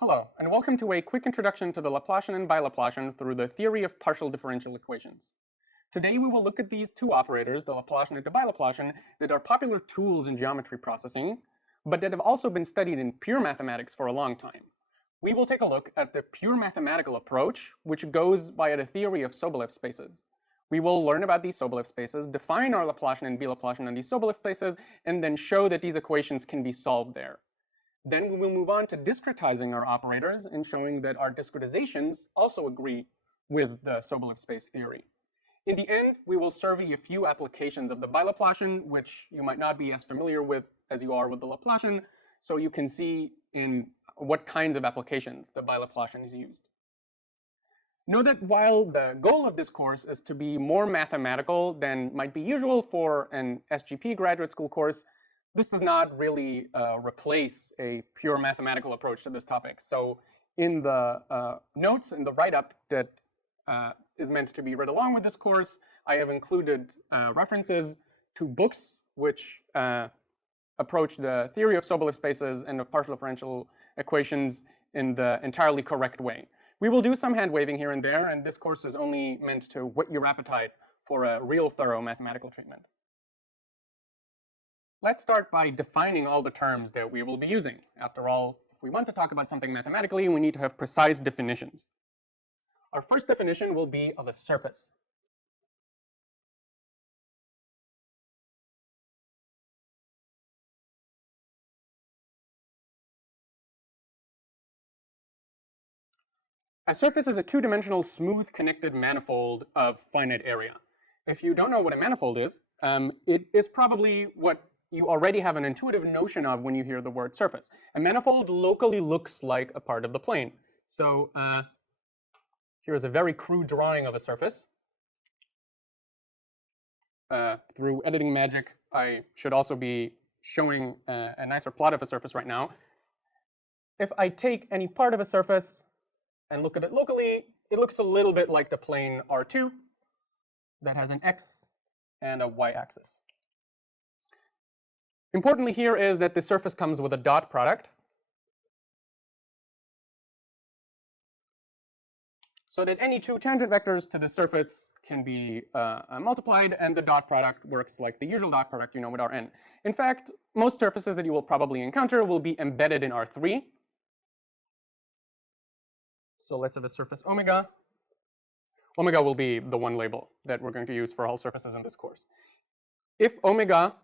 Hello, and welcome to a quick introduction to the Laplacian and Bilaplacian through the theory of partial differential equations. Today we will look at these two operators, the Laplacian and the Bilaplacian, that are popular tools in geometry processing, but that have also been studied in pure mathematics for a long time. We will take a look at the pure mathematical approach, which goes via the theory of Subalif spaces. We will learn about these Subalif spaces, define our Laplacian and Bilaplacian on these Subalif spaces, and then show that these equations can be solved there. Then we will move on to discretizing our operators and showing that our discretizations also agree with the Subalif space theory. In the end, we will survey a few applications of the Bilaplacian, which you might not be as familiar with as you are with the Laplacian, so you can see in what kinds of applications the Bilaplacian is used. Know that while the goal of this course is to be more mathematical than might be usual for an SGP graduate school course, this does not really replace a pure mathematical approach to this topic. So in the notes in the write-up that is meant to be read along with this course, I have included references to books which approach the theory of Subalif spaces and of partial differential equations in the entirely correct way. We will do some hand waving here and there, and this course is only meant to whet your appetite for a real thorough mathematical treatment. Let's start by defining all the terms that we will be using. After all, if we want to talk about something mathematically, we need to have precise definitions. Our first definition will be of a surface. A surface is a two-dimensional smooth connected manifold of finite area. If you don't know what a manifold is, it is probably what you already have an intuitive notion of when you hear the word surface. A manifold locally looks like a part of the plane. So here is a very crude drawing of a surface. Through editing magic, I should also be showing a nicer plot of a surface right now. If I take any part of a surface and look at it locally, it looks a little bit like the plane R2 that has an x and a y axis. Importantly here is that the surface comes with a dot product, so that any two tangent vectors to the surface can be multiplied, and the dot product works like the usual dot product you know with Rn. In fact, most surfaces that you will probably encounter will be embedded in R3. So let's have a surface omega. Omega will be the one label that we're going to use for all surfaces in this course. If omega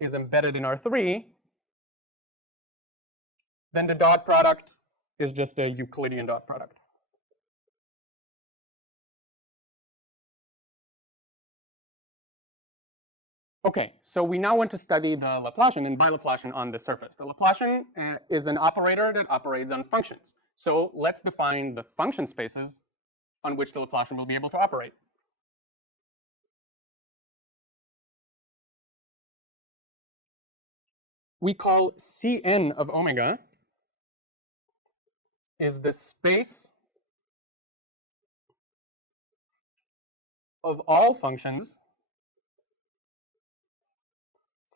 is embedded in R3, then the dot product is just a Euclidean dot product. Okay, so we now want to study the Laplacian and Bilaplacian on the surface. The Laplacian is an operator that operates on functions. So let's define the function spaces on which the Laplacian will be able to operate. We call Cn of omega is the space of all functions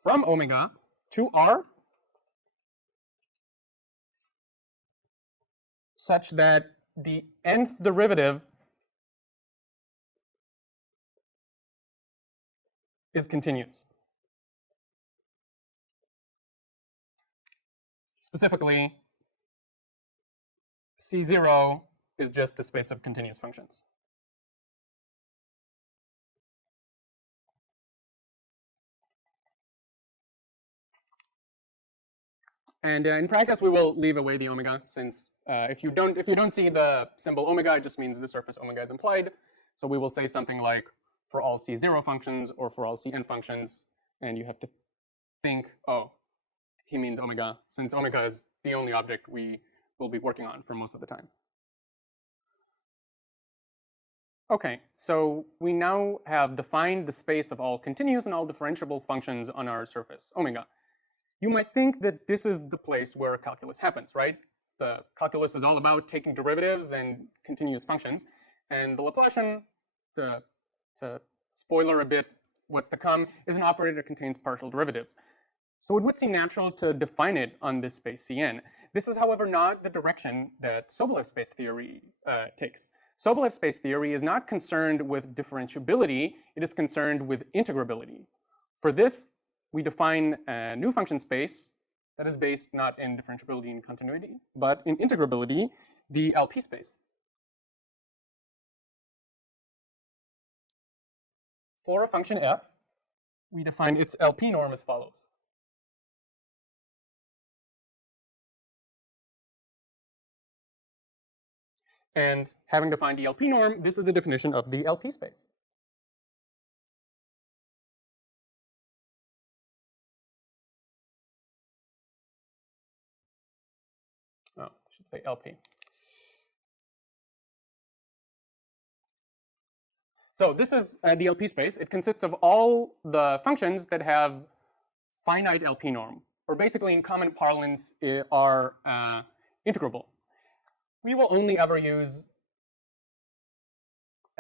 from omega to R such that the nth derivative is continuous. Specifically, C0 is just the space of continuous functions. And in practice, we will leave away the omega, since if you don't see the symbol omega, it just means the surface omega is implied. So we will say something like for all C0 functions or for all Cn functions, and you have to think, oh, he means omega, since omega is the only object we will be working on for most of the time. Okay, so we now have defined the space of all continuous and all differentiable functions on our surface, omega. You might think that this is the place where calculus happens, right? The calculus is all about taking derivatives and continuous functions, and the Laplacian, to spoiler a bit what's to come, is an operator that contains partial derivatives. So it would seem natural to define it on this space Cn. This is, however, not the direction that Sobalif space theory takes. Sobalif space theory is not concerned with differentiability, it is concerned with integrability. For this, we define a new function space that is based not in differentiability and continuity, but in integrability, the LP space. For a function f, we define its LP norm as follows. And having defined the LP norm, this is the definition of the LP space. Oh, I should say LP. So this is the LP space. It consists of all the functions that have finite LP norm, or basically in common parlance are integrable. We will only ever use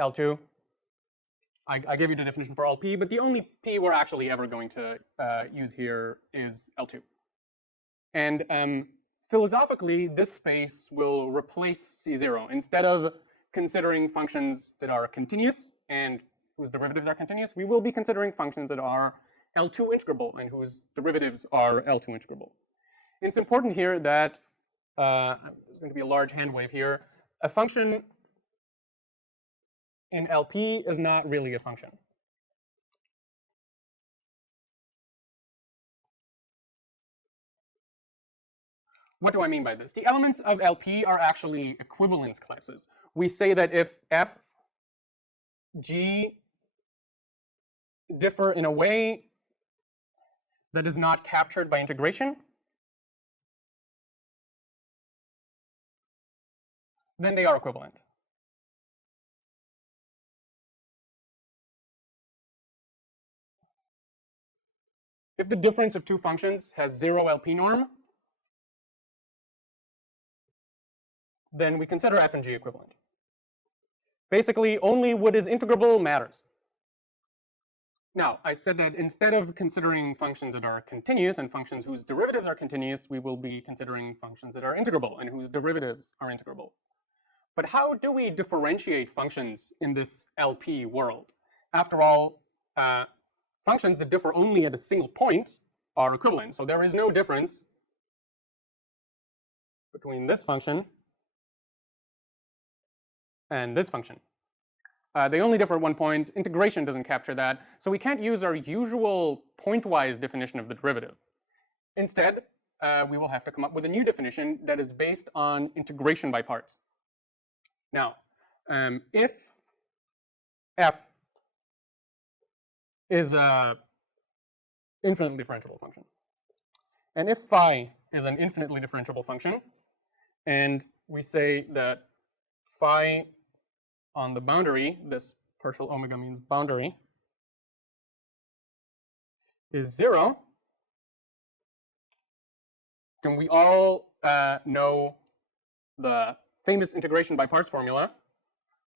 L2. I gave you the definition for LP, but the only P we're actually ever going to use here is L2. And philosophically, this space will replace C0. Instead of considering functions that are continuous and whose derivatives are continuous, we will be considering functions that are L2 integrable and whose derivatives are L2 integrable. It's important here that there's going to be a large hand wave here. A function in LP is not really a function. What do I mean by this? The elements of LP are actually equivalence classes. We say that if f, g differ in a way that is not captured by integration, then they are equivalent. If the difference of two functions has 0 LP norm, then we consider f and g equivalent. Basically, only what is integrable matters. Now, I said that instead of considering functions that are continuous and functions whose derivatives are continuous, we will be considering functions that are integrable and whose derivatives are integrable. But how do we differentiate functions in this LP world? After all, functions that differ only at a single point are equivalent. So there is no difference between this function and this function. They only differ at one point. Integration doesn't capture that. So we can't use our usual pointwise definition of the derivative. Instead, we will have to come up with a new definition that is based on integration by parts. Now, if f is an infinitely differentiable function, and if phi is an infinitely differentiable function, and we say that phi on the boundary, this partial omega means boundary, is 0, then we all know the famous integration by parts formula.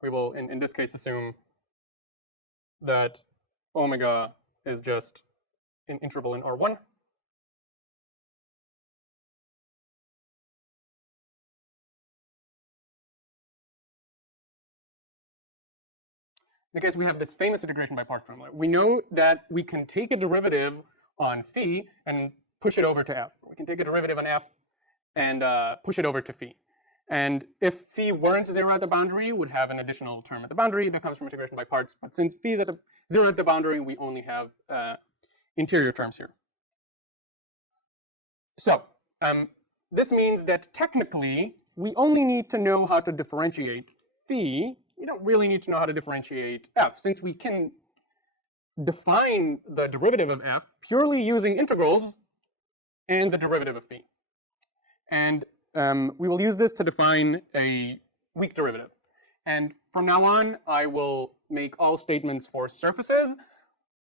We will, in this case, assume that omega is just an interval in R1. In the case we have this famous integration by parts formula, we know that we can take a derivative on phi and push it over to f. We can take a derivative on f and push it over to phi. And if phi weren't 0 at the boundary, would have an additional term at the boundary that comes from integration by parts. But since phi is at 0 at the boundary, we only have interior terms here. So this means that technically, we only need to know how to differentiate phi. We don't really need to know how to differentiate f, since we can define the derivative of f purely using integrals and the derivative of phi. And we will use this to define a weak derivative. And from now on, I will make all statements for surfaces,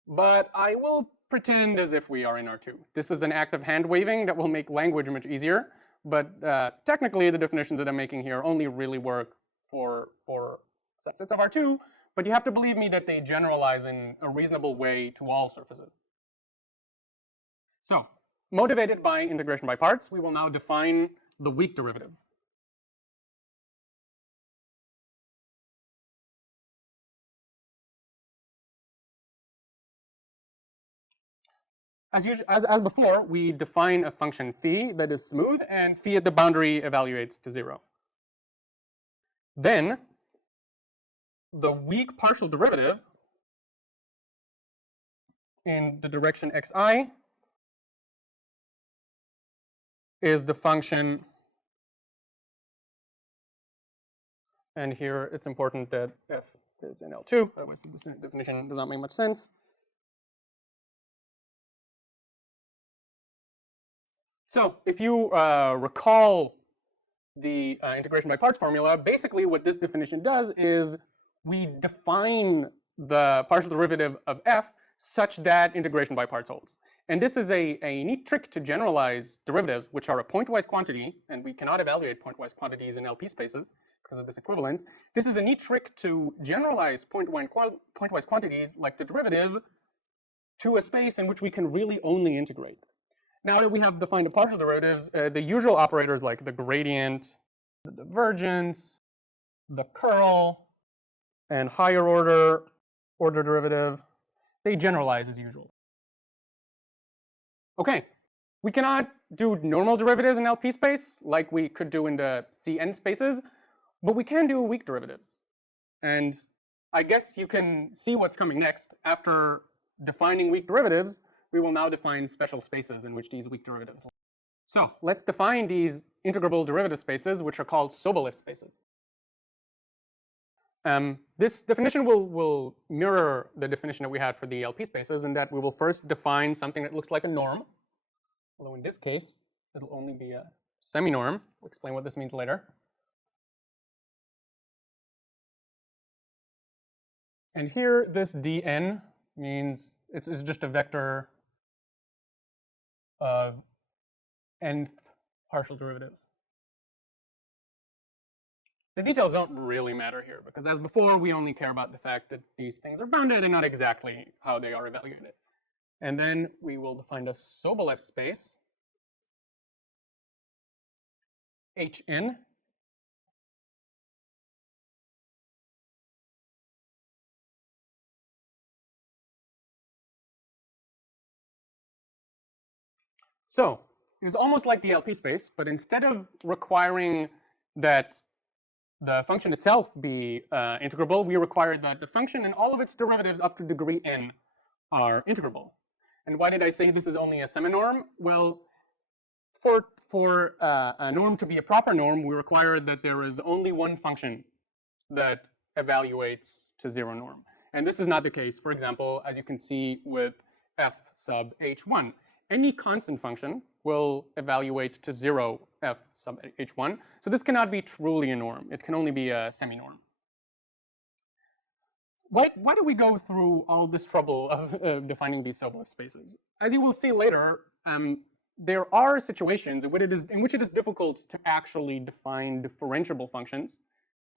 but I will pretend as if we are in R2. This is an act of hand waving that will make language much easier, but technically the definitions that I'm making here only really work for subsets of R2, but you have to believe me that they generalize in a reasonable way to all surfaces. So motivated by integration by parts, we will now define the weak derivative. As before, we define a function phi that is smooth, and phi at the boundary evaluates to 0. Then the weak partial derivative in the direction xi is the function, and here it's important that f is in L2, otherwise this definition does not make much sense. So if you recall the integration by parts formula, basically what this definition does is we define the partial derivative of f such that integration by parts holds. And this is a neat trick to generalize derivatives, which are a pointwise quantity, and we cannot evaluate pointwise quantities in LP spaces because of this equivalence. This is a neat trick to generalize pointwise quantities like the derivative to a space in which we can really only integrate. Now that we have defined the partial derivatives, the usual operators like the gradient, the divergence, the curl, and higher order derivative, they generalize as usual. Okay, we cannot do normal derivatives in LP space like we could do in the Cn spaces, but we can do weak derivatives. And I guess you can see what's coming next. After defining weak derivatives, we will now define special spaces in which these weak derivatives lie. So let's define these integrable derivative spaces, which are called Subalif spaces. This definition will mirror the definition that we had for the LP spaces, in that we will first define something that looks like a norm, although in this case it'll only be a semi-norm. We'll explain what this means later. And here this dn means it's just a vector of nth partial derivatives. The details don't really matter here, because as before, we only care about the fact that these things are bounded and not exactly how they are evaluated. And then we will define a Sobolev space, Hn, so it's almost like the LP space, but instead of requiring that the function itself be integrable, we require that the function and all of its derivatives up to degree n are integrable. And why did I say this is only a semi-norm? Well, for a norm to be a proper norm, we require that there is only one function that evaluates to 0 norm. And this is not the case, for example, as you can see with f sub h1. Any constant function will evaluate to 0 f sub h1. So this cannot be truly a norm. It can only be a semi-norm. Why do we go through all this trouble of defining these Sobolev spaces? As you will see later, there are situations in which it is difficult to actually define differentiable functions,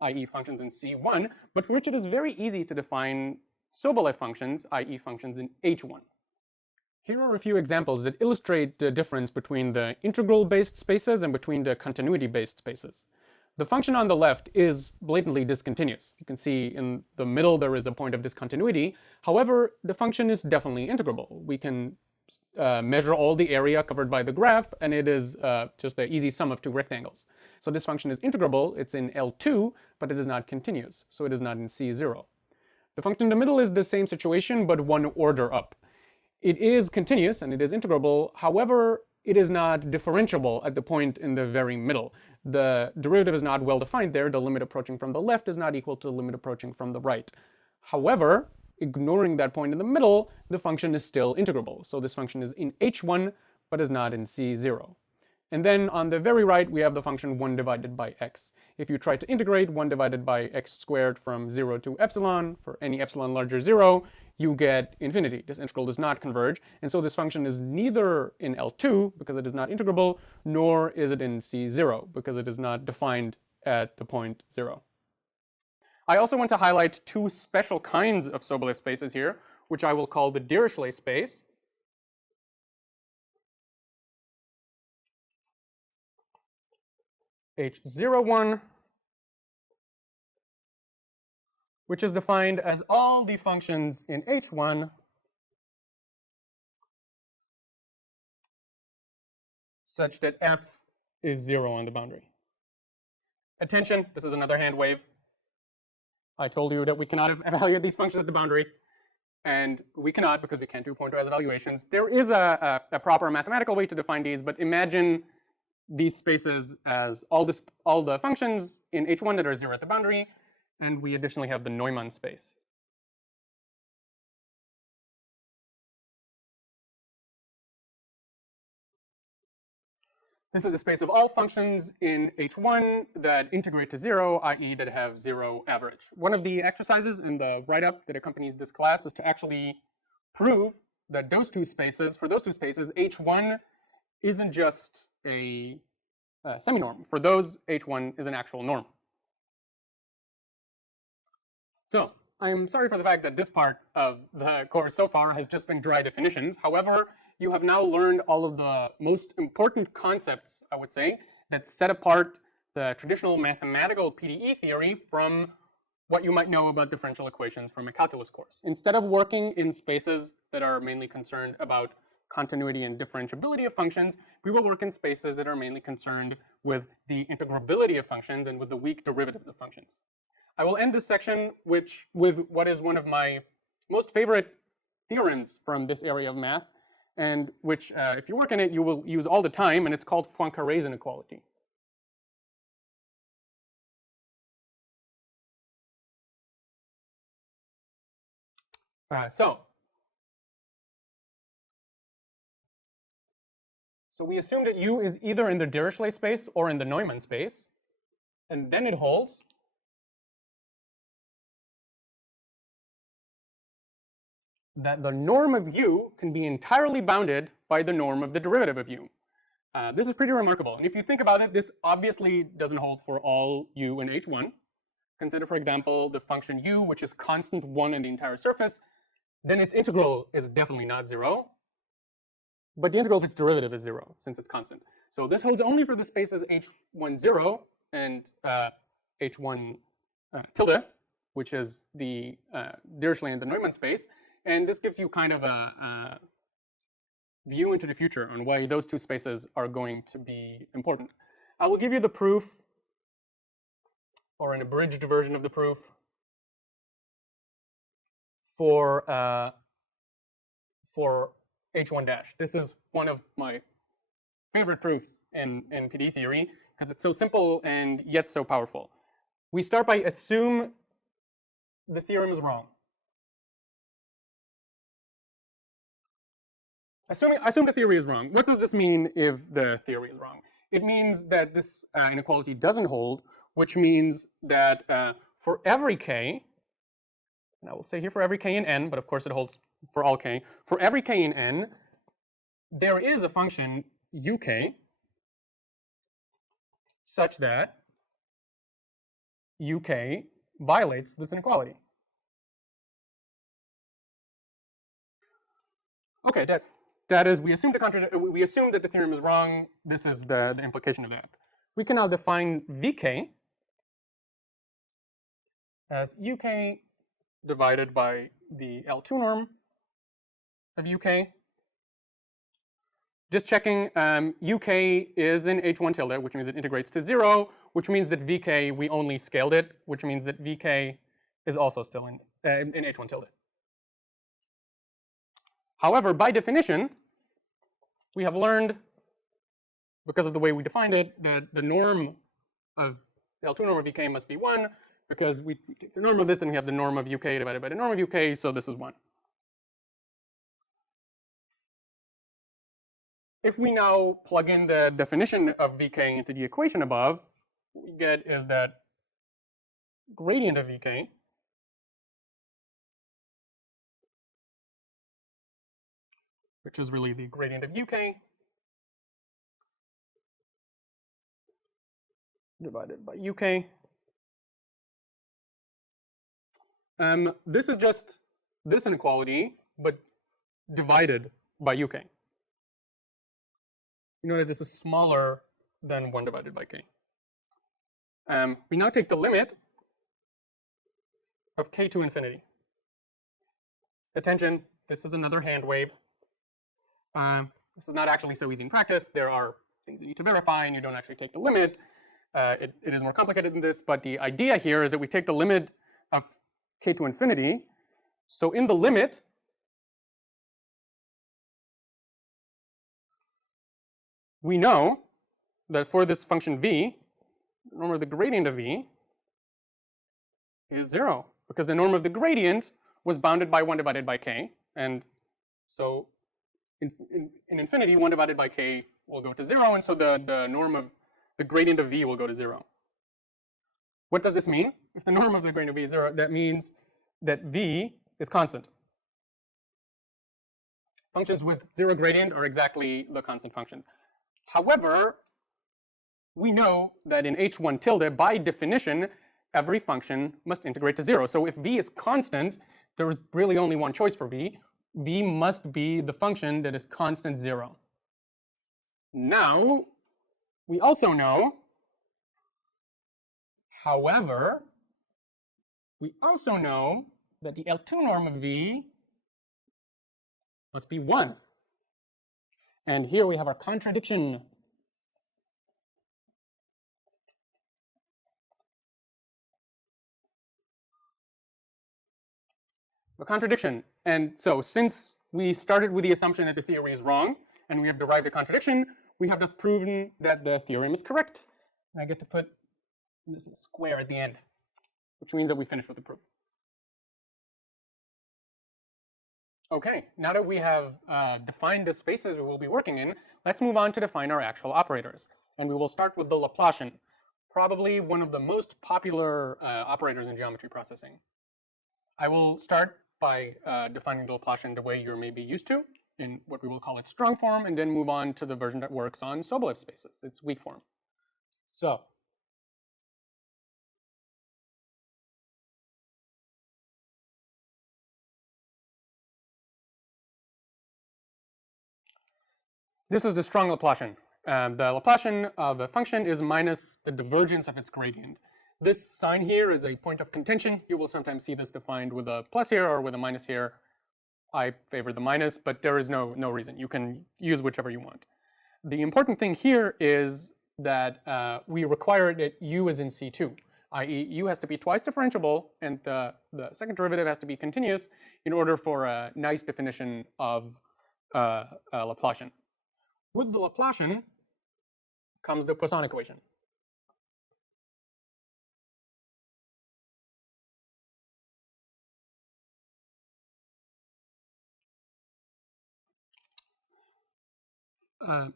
i.e. functions in C1, but for which it is very easy to define Sobolev functions, i.e. functions in H1. Here are a few examples that illustrate the difference between the integral-based spaces and between the continuity-based spaces. The function on the left is blatantly discontinuous. You can see in the middle there is a point of discontinuity. However, the function is definitely integrable. We can measure all the area covered by the graph, and it is just the easy sum of two rectangles. So this function is integrable. It's in L2, but it is not continuous, so it is not in C0. The function in the middle is the same situation, but one order up. It is continuous and it is integrable. However, it is not differentiable at the point in the very middle. The derivative is not well defined there. The limit approaching from the left is not equal to the limit approaching from the right. However, ignoring that point in the middle, the function is still integrable. So this function is in H1, but is not in C0. And then on the very right, we have the function 1 divided by x. If you try to integrate 1 divided by x squared from 0 to epsilon, for any epsilon larger 0, you get infinity. This integral does not converge, and so this function is neither in L2, because it is not integrable, nor is it in C0, because it is not defined at the point 0. I also want to highlight two special kinds of Sobolev spaces here, which I will call the Dirichlet space H01, which is defined as all the functions in H1 such that f is 0 on the boundary. Attention, this is another hand wave. I told you that we cannot evaluate these functions at the boundary, and we cannot because we can't do pointwise evaluations. There is a proper mathematical way to define these, but imagine these spaces as all the functions in H1 that are 0 at the boundary, and we additionally have the Neumann space. This is a space of all functions in H1 that integrate to 0, i.e. that have 0 average. One of the exercises in the write-up that accompanies this class is to actually prove that those two spaces, for those two spaces, H1 isn't just a semi-norm. For those, H1 is an actual norm. So I'm sorry for the fact that this part of the course so far has just been dry definitions. However, you have now learned all of the most important concepts, I would say, that set apart the traditional mathematical PDE theory from what you might know about differential equations from a calculus course. Instead of working in spaces that are mainly concerned about continuity and differentiability of functions, we will work in spaces that are mainly concerned with the integrability of functions and with the weak derivatives of functions. I will end this section with what is one of my most favorite theorems from this area of math, and which, if you work in it, you will use all the time, and it's called Poincaré's inequality. So we assume that U is either in the Dirichlet space or in the Neumann space, and then it holds that the norm of U can be entirely bounded by the norm of the derivative of U. This is pretty remarkable. And if you think about it, this obviously doesn't hold for all U in H1. Consider, for example, the function U, which is constant 1 in the entire surface. Then its integral is definitely not 0. But the integral of its derivative is 0, since it's constant. So this holds only for the spaces H1, 0 and H1 tilde, which is the Dirichlet and the Neumann space. And this gives you kind of a view into the future on why those two spaces are going to be important. I will give you the proof, or an abridged version of the proof, for H1 dash. This is one of my favorite proofs in PDE theory because it's so simple and yet so powerful. We start by assume the theorem is wrong. Assume the theory is wrong. What does this mean if the theory is wrong? It means that this inequality doesn't hold, which means that for every k, and I will say here for every k in n, but of course it holds for all k, for every k in n, there is a function uk such that uk violates this inequality. Okay, that is, we assume that the theorem is wrong. This is the implication of that. We can now define vk as uk divided by the L2 norm of uk. Just checking, uk is in H1 tilde, which means it integrates to 0, which means that vk, we only scaled it, which means that vk is also still in H1 tilde. However, by definition, we have learned, because of the way we defined it, that the norm of the L2 norm of vk must be 1, because we take the norm of this and we have the norm of uk divided by the norm of uk, so this is 1. If we now plug in the definition of vk into the equation above, what we get is that gradient of vk which is really the gradient of uk divided by uk. This is just this inequality, but divided by uk. You know that this is smaller than 1 divided by k. we now take the limit of k to infinity. Attention, this is another hand wave. This is not actually so easy in practice. There are things you need to verify, and you don't actually take the limit. It is more complicated than this, but the idea here is that we take the limit of k to infinity. So in the limit, we know that for this function v, the norm of the gradient of v is 0, because the norm of the gradient was bounded by 1 divided by k, and so in infinity, 1 divided by k will go to 0, and so the norm of the gradient of v will go to 0. What does this mean? If the norm of the gradient of v is 0, that means that v is constant. Functions with 0 gradient are exactly the constant functions. However, we know that in h1 tilde, by definition, every function must integrate to 0. So if v is constant, there is really only one choice for v. V must be the function that is constant 0. Now, we also know, however, we also know that the L2 norm of v must be 1. And here we have our contradiction. A contradiction. And so since we started with the assumption that the theory is wrong, and we have derived a contradiction, we have just proven that the theorem is correct. And I get to put this square at the end, which means that we finished with the proof. Okay, now that we have defined the spaces we will be working in, let's move on to define our actual operators. And we will start with the Laplacian, probably one of the most popular operators in geometry processing. I will start by defining the Laplacian the way you're maybe used to, in what we will call its strong form, and then move on to the version that works on Subalif spaces, its weak form. So, this is the strong Laplacian. The Laplacian of a function is minus the divergence of its gradient. This sign here is a point of contention. You will sometimes see this defined with a plus here or with a minus here. I favor the minus, but there is no reason. You can use whichever you want. The important thing here is that we require that u is in C2, i.e. u has to be twice differentiable, and the second derivative has to be continuous in order for a nice definition of Laplacian. With the Laplacian comes the Poisson equation.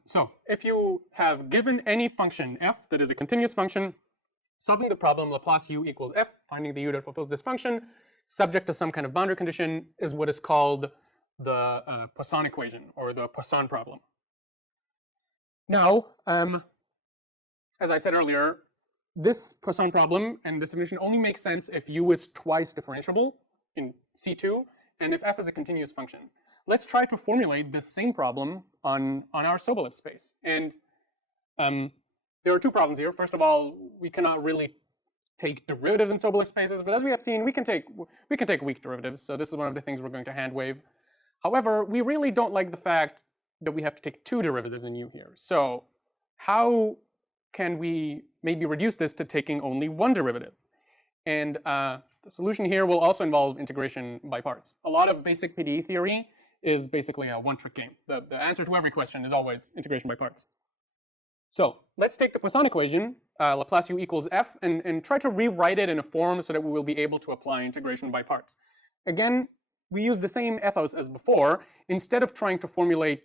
So if you have given any function f that is a continuous function, solving the problem Laplace u equals f, finding the u that fulfills this function, subject to some kind of boundary condition, is what is called the Poisson equation, or the Poisson problem. Now, as I said earlier, this Poisson problem and this definition only makes sense if u is twice differentiable in C2 and if f is a continuous function. Let's try to formulate this same problem on our Subalif space. And there are two problems here. First of all, we cannot really take derivatives in Subalif spaces, but as we have seen, we can take weak derivatives. So this is one of the things we're going to hand wave. However, we really don't like the fact that we have to take two derivatives in u here. So how can we maybe reduce this to taking only one derivative? And the solution here will also involve integration by parts. A lot of basic PDE theory is basically a one-trick game. The answer to every question is always integration by parts. So let's take the Poisson equation, Laplace u equals f, and try to rewrite it in a form so that we will be able to apply integration by parts. Again, we use the same ethos as before. Instead of trying to formulate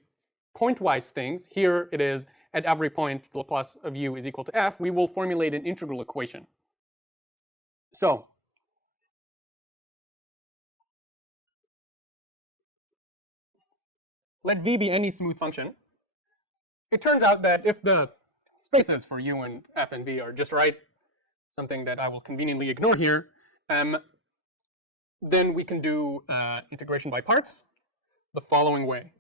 pointwise things, here it is at every point the Laplace of u is equal to f, we will formulate an integral equation. So let v be any smooth function. It turns out that if the spaces for u and f and v are just right, something that I will conveniently ignore here, then we can do integration by parts the following way.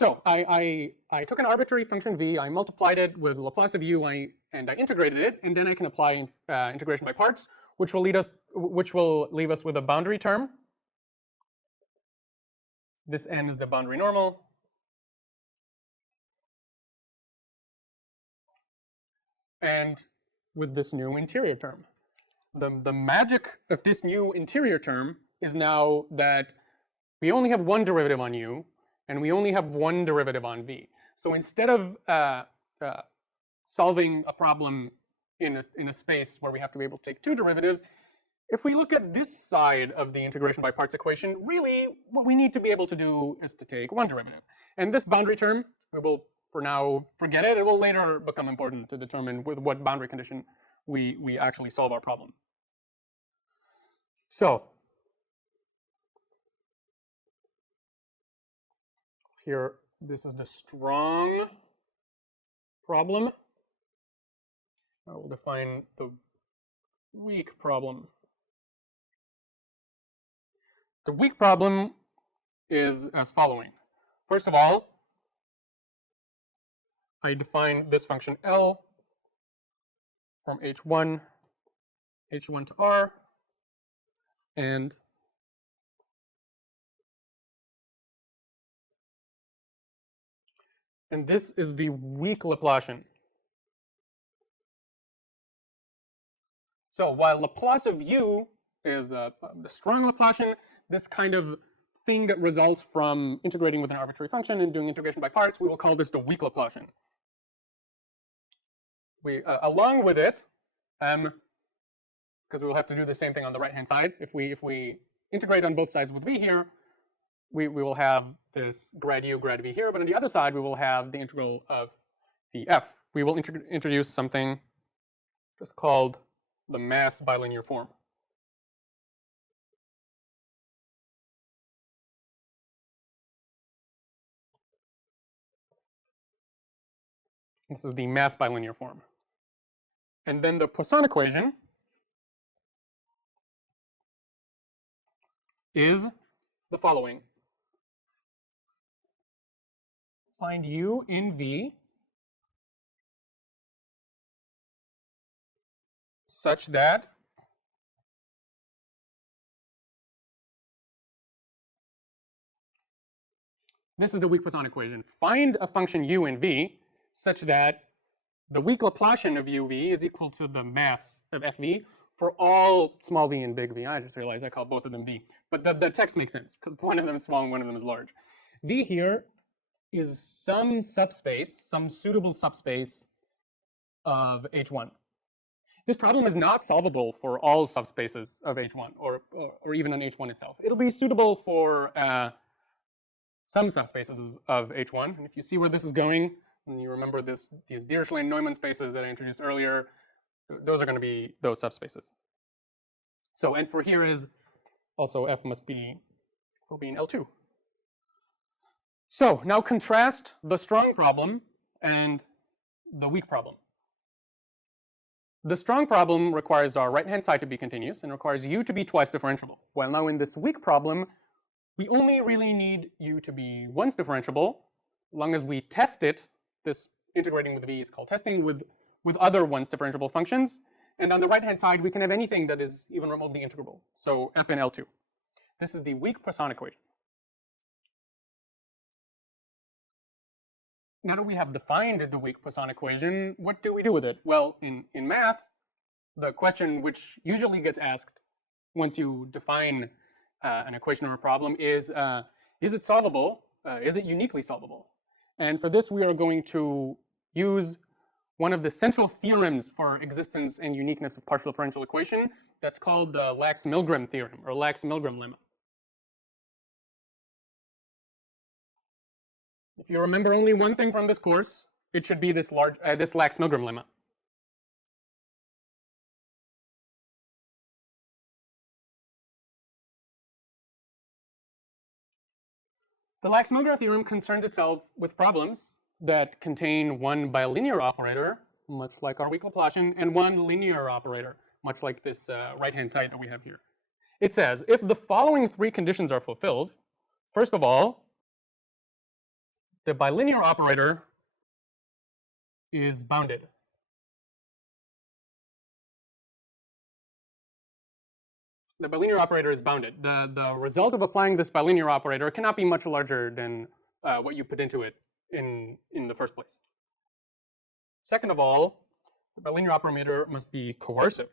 So I took an arbitrary function v, I multiplied it with Laplace of u, and I integrated it, and then I can apply integration by parts, which will leave us with a boundary term. This n is the boundary normal. And with this new interior term. The magic of this new interior term is now that we only have one derivative on u, and we only have one derivative on v. So instead of solving a problem in a space where we have to be able to take two derivatives, if we look at this side of the integration by parts equation, really what we need to be able to do is to take one derivative. And this boundary term, we will for now forget it. It will later become important to determine with what boundary condition we actually solve our problem. So here, this is the strong problem. I will define the weak problem. The weak problem is as following. First of all, I define this function L from H1 to R, and this is the weak Laplacian. So while Laplace of u is the strong Laplacian, this kind of thing that results from integrating with an arbitrary function and doing integration by parts, we will call this the weak Laplacian. Along with it, because we will have to do the same thing on the right hand side, if we integrate on both sides with v here, we will have this grad u, grad v here, but on the other side we will have the integral of vf. We will introduce something just called the mass bilinear form. This is the mass bilinear form. And then the Poisson equation is the following. Find u in v such that this is the weak Poisson equation. Find a function u in v such that the weak Laplacian of uv is equal to the mass of fv for all small v and big V. I just realized I call both of them v. But the text makes sense because one of them is small and one of them is large. V here is some subspace, some suitable subspace of H1. This problem is not solvable for all subspaces of H1 or even on H1 itself. It'll be suitable for some subspaces of H1. And if you see where this is going, and you remember these Dirichlet and Neumann spaces that I introduced earlier, those are going to be those subspaces. So, and for here is also F will be in L2. So now contrast the strong problem and the weak problem. The strong problem requires our right-hand side to be continuous and requires u to be twice differentiable. While now in this weak problem, we only really need u to be once differentiable, as long as we test it. This integrating with v is called testing with other once differentiable functions. And on the right-hand side, we can have anything that is even remotely integrable. So f in L2. This is the weak Poisson equation. Now that we have defined the weak Poisson equation, what do we do with it? Well, in math, the question which usually gets asked once you define an equation or a problem is it solvable? Is it uniquely solvable? And for this, we are going to use one of the central theorems for existence and uniqueness of partial differential equation. That's called the Lax-Milgram theorem, or Lax-Milgram lemma. If you remember only one thing from this course, it should be this Lax-Milgram lemma. The Laxmography theorem concerns itself with problems that contain one bilinear operator, much like our weak Laplacian, and one linear operator, much like this right-hand side that we have here. It says, if the following three conditions are fulfilled, first of all, the bilinear operator is bounded. The bilinear operator is bounded. The result of applying this bilinear operator cannot be much larger than what you put into it in the first place. Second of all, the bilinear operator must be coercive.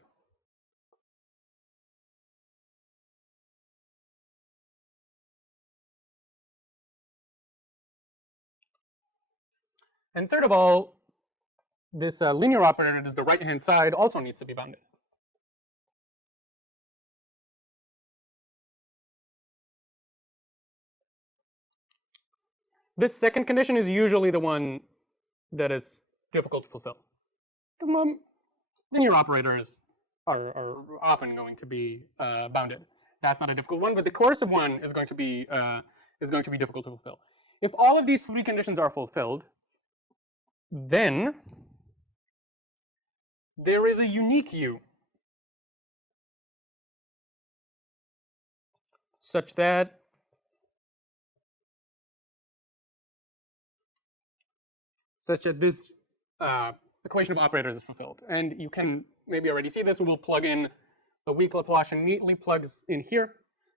And third of all, this linear operator that is the right-hand side also needs to be bounded. This second condition is usually the one that is difficult to fulfill. Linear operators are often going to be bounded. That's not a difficult one, but the coercive one is going to be difficult to fulfill. If all of these three conditions are fulfilled, then there is a unique U such that this equation of operators is fulfilled. And you can maybe already see this. We will plug in the weak Laplacian neatly plugs in here.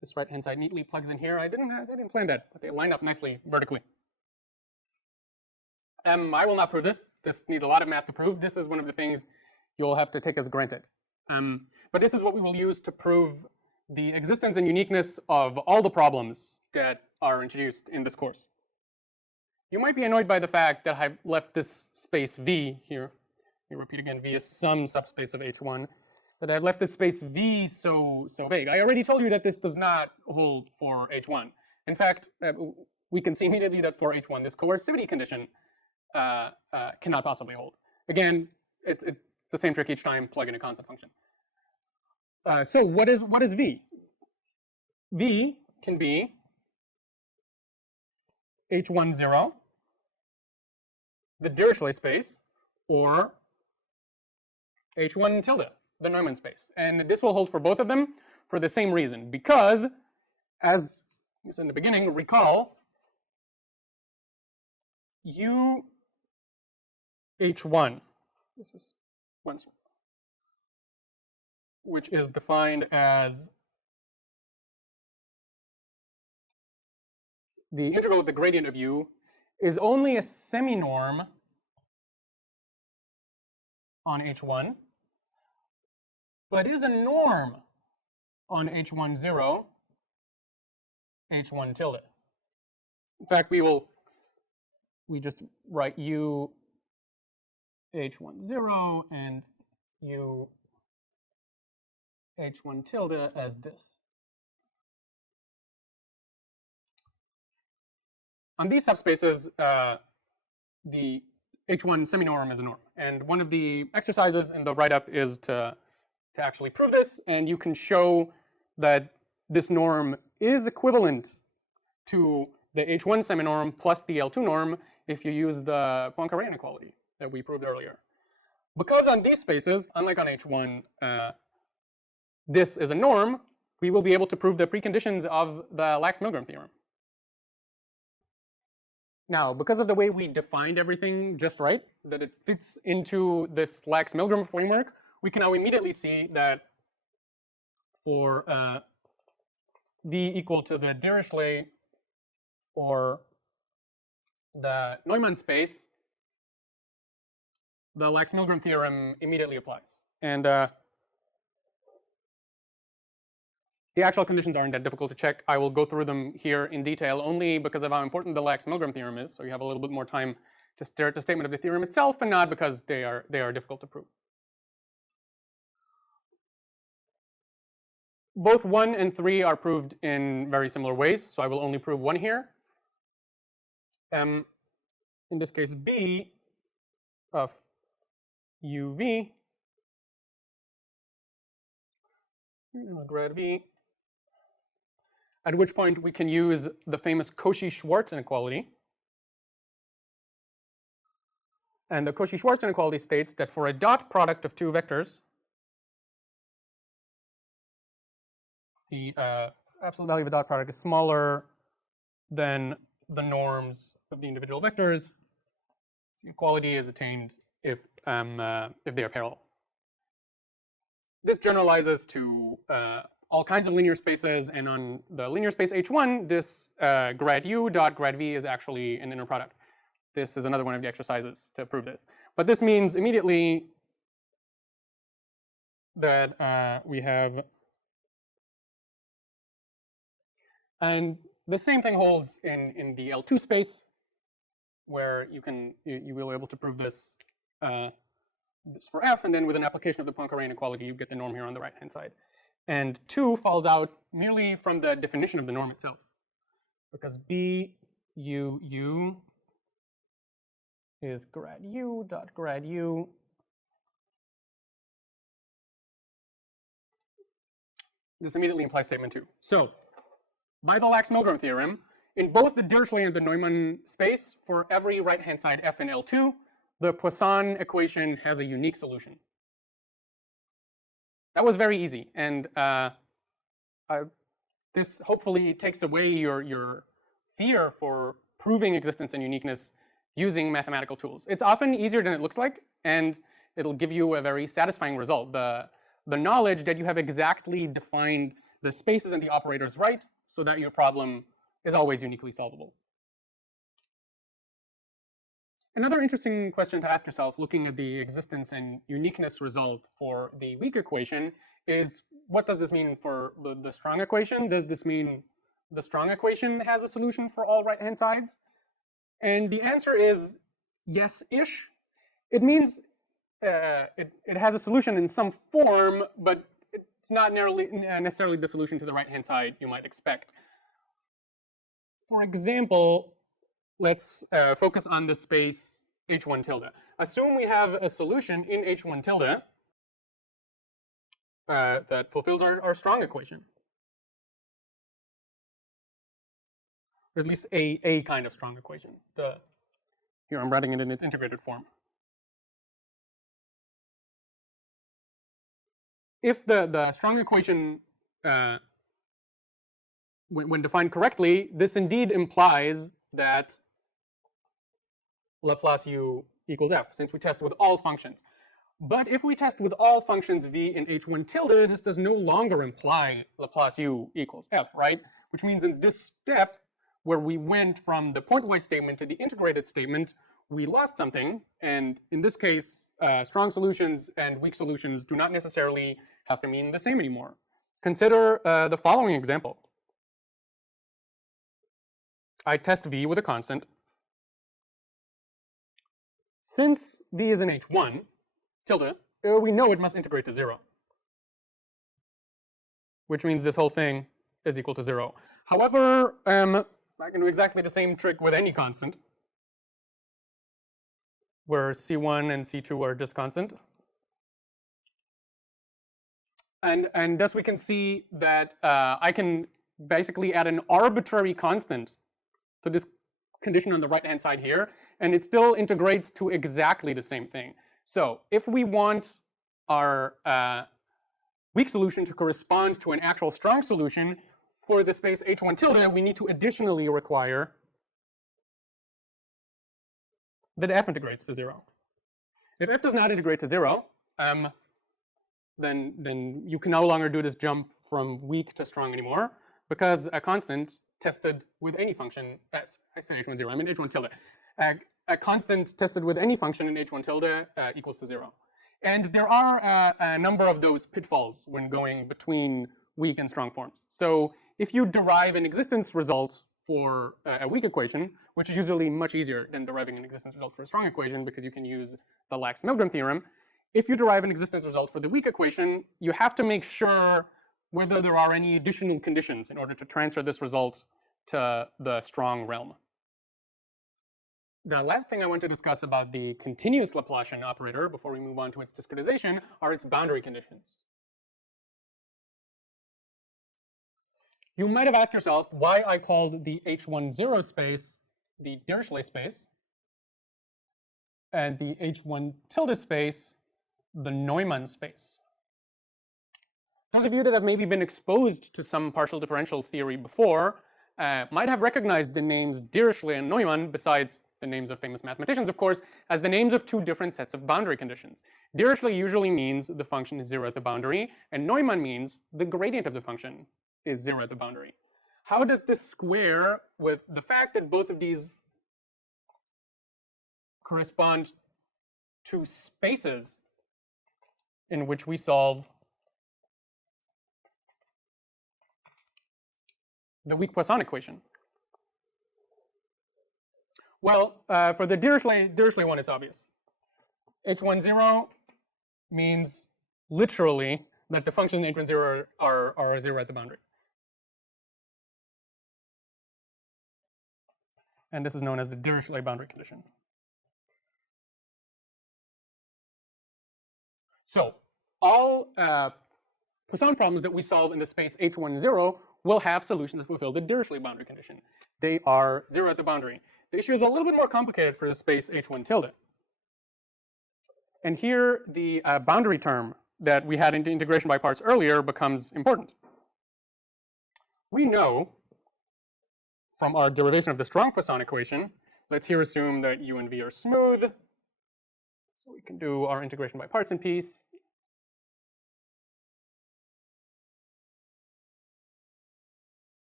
This right-hand side neatly plugs in here. I didn't plan that, but they line up nicely vertically. I will not prove this. This needs a lot of math to prove. This is one of the things you'll have to take as granted. But this is what we will use to prove the existence and uniqueness of all the problems that are introduced in this course. You might be annoyed by the fact that I've left this space V here. Let me repeat again, V is some subspace of H1. That I've left this space V so vague. I already told you that this does not hold for H1. In fact, we can see immediately that for H1, this coercivity condition cannot possibly hold. Again, it's the same trick each time, plug in a constant function. So what is V? V can be H1, 0, the Dirichlet space, or H1 tilde, the Neumann space. And this will hold for both of them for the same reason, because, as you said in the beginning, recall, U H1, this is one, which is defined as the integral of the gradient of U is only a semi-norm on H1, but is a norm on H1, 0, H1 tilde. In fact, we just write U H1, 0 and U H1 tilde as this. On these subspaces, the H1 semi-norm is a norm. And one of the exercises in the write-up is to actually prove this, and you can show that this norm is equivalent to the H1 semi-norm plus the L2 norm if you use the Poincare inequality that we proved earlier. Because on these spaces, unlike on H1, this is a norm, we will be able to prove the preconditions of the Laxmography theorem. Now, because of the way we defined everything just right, that it fits into this Lax-Milgram framework, we can now immediately see that for V equal to the Dirichlet or the Neumann space, the Lax-Milgram theorem immediately applies. And the actual conditions aren't that difficult to check. I will go through them here in detail only because of how important the Lax-Milgram theorem is, so you have a little bit more time to stare at the statement of the theorem itself, and not because they are difficult to prove. Both 1 and 3 are proved in very similar ways, so I will only prove 1 here. In this case, B of UV, grad V, at which point we can use the famous Cauchy-Schwarz inequality. And the Cauchy-Schwarz inequality states that for a dot product of two vectors, the absolute value of a dot product is smaller than the norms of the individual vectors, so equality is attained if they are parallel. This generalizes to all kinds of linear spaces, and on the linear space H1, this grad u dot grad v is actually an inner product. This is another one of the exercises to prove this. But this means immediately that we have, and the same thing holds in the L2 space, where you will be able to prove this this for f, and then with an application of the Poincare inequality, you get the norm here on the right-hand side. And 2 falls out merely from the definition of the norm itself, because B u u is grad u dot grad u this immediately implies statement 2. So by the Laxmography theorem, in both the Dirichlet and the Neumann space, for every right-hand side f in L2, the Poisson equation has a unique solution. That was very easy, and this hopefully takes away your fear for proving existence and uniqueness using mathematical tools. It's often easier than it looks like, and it'll give you a very satisfying result. The knowledge that you have exactly defined the spaces and the operators right, so that your problem is always uniquely solvable. Another interesting question to ask yourself, looking at the existence and uniqueness result for the weak equation, is what does this mean for the strong equation? Does this mean the strong equation has a solution for all right-hand sides? And the answer is yes-ish. It means it has a solution in some form, but it's not necessarily the solution to the right-hand side you might expect. For example, let's focus on the space H1 tilde. Assume we have a solution in H1 tilde that fulfills our strong equation. Or at least a kind of strong equation. Here I'm writing it in its integrated form. If the strong equation, when defined correctly, this indeed implies that Laplace u equals f, since we test with all functions. But if we test with all functions v in H1 tilde, this does no longer imply Laplace u equals f, right? Which means in this step, where we went from the pointwise statement to the integrated statement, we lost something, and in this case, strong solutions and weak solutions do not necessarily have to mean the same anymore. Consider the following example. I test v with a constant. Since v is in H1 tilde, we know it must integrate to 0, which means this whole thing is equal to 0. However, I can do exactly the same trick with any constant, where C1 and C2 are just constant. And thus we can see that I can basically add an arbitrary constant to this condition on the right-hand side here, and it still integrates to exactly the same thing. So if we want our weak solution to correspond to an actual strong solution, for the space H1 tilde, we need to additionally require that f integrates to 0. If f does not integrate to 0, then you can no longer do this jump from weak to strong anymore, because a constant tested with any function, I said H1 0, I mean H1 tilde. A constant tested with any function in H1 tilde equals to 0. And there are a number of those pitfalls when going between weak and strong forms. So if you derive an existence result for a weak equation, which is usually much easier than deriving an existence result for a strong equation because you can use the Laxmography theorem, if you derive an existence result for the weak equation, you have to make sure whether there are any additional conditions in order to transfer this result to the strong realm. The last thing I want to discuss about the continuous Laplacian operator before we move on to its discretization are its boundary conditions. You might have asked yourself why I called the H10 space the Dirichlet space and the H1 tilde space the Neumann space. Those of you that have maybe been exposed to some partial differential theory before might have recognized the names Dirichlet and Neumann, besides the names of famous mathematicians, of course, as the names of two different sets of boundary conditions. Dirichlet usually means the function is 0 at the boundary, and Neumann means the gradient of the function is 0 at the boundary. How does this square with the fact that both of these correspond to spaces in which we solve the weak Poisson equation? Well, for the Dirichlet one, it's obvious. H10 means literally that the functions in H10 are 0 at the boundary. And this is known as the Dirichlet boundary condition. So all Poisson problems that we solve in the space H10 will have solutions that fulfill the Dirichlet boundary condition. They are 0 at the boundary. The issue is a little bit more complicated for the space H1 tilde. And here the boundary term that we had in the integration by parts earlier becomes important. We know from our derivation of the strong Poisson equation, let's here assume that u and v are smooth. So we can do our integration by parts in peace.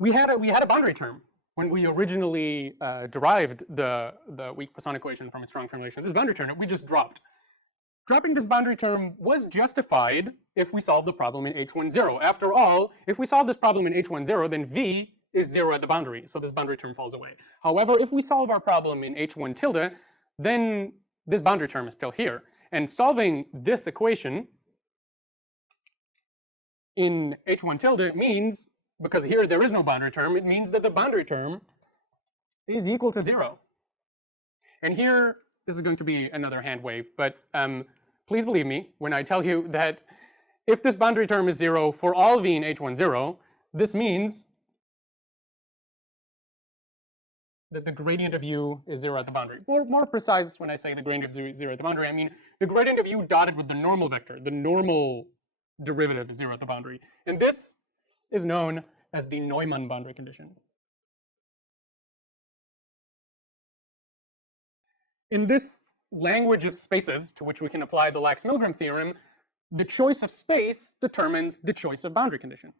We had a boundary term when we originally derived the weak Poisson equation from a strong formulation. This boundary term we just dropped. Dropping this boundary term was justified if we solved the problem in H10. After all, if we solve this problem in H10, then v is 0 at the boundary, so this boundary term falls away. However, if we solve our problem in H1 tilde, then this boundary term is still here. And solving this equation in H1 tilde means, because here there is no boundary term, it means that the boundary term is equal to 0. And here, this is going to be another hand wave, but please believe me when I tell you that if this boundary term is 0 for all v in H10, this means that the gradient of u is 0 at the boundary. More precise, when I say the gradient of 0 at the boundary, I mean the gradient of u dotted with the normal vector. The normal derivative is 0 at the boundary. And this is known as the Neumann boundary condition. In this language of spaces, to which we can apply the Laxmography theorem, the choice of space determines the choice of boundary condition.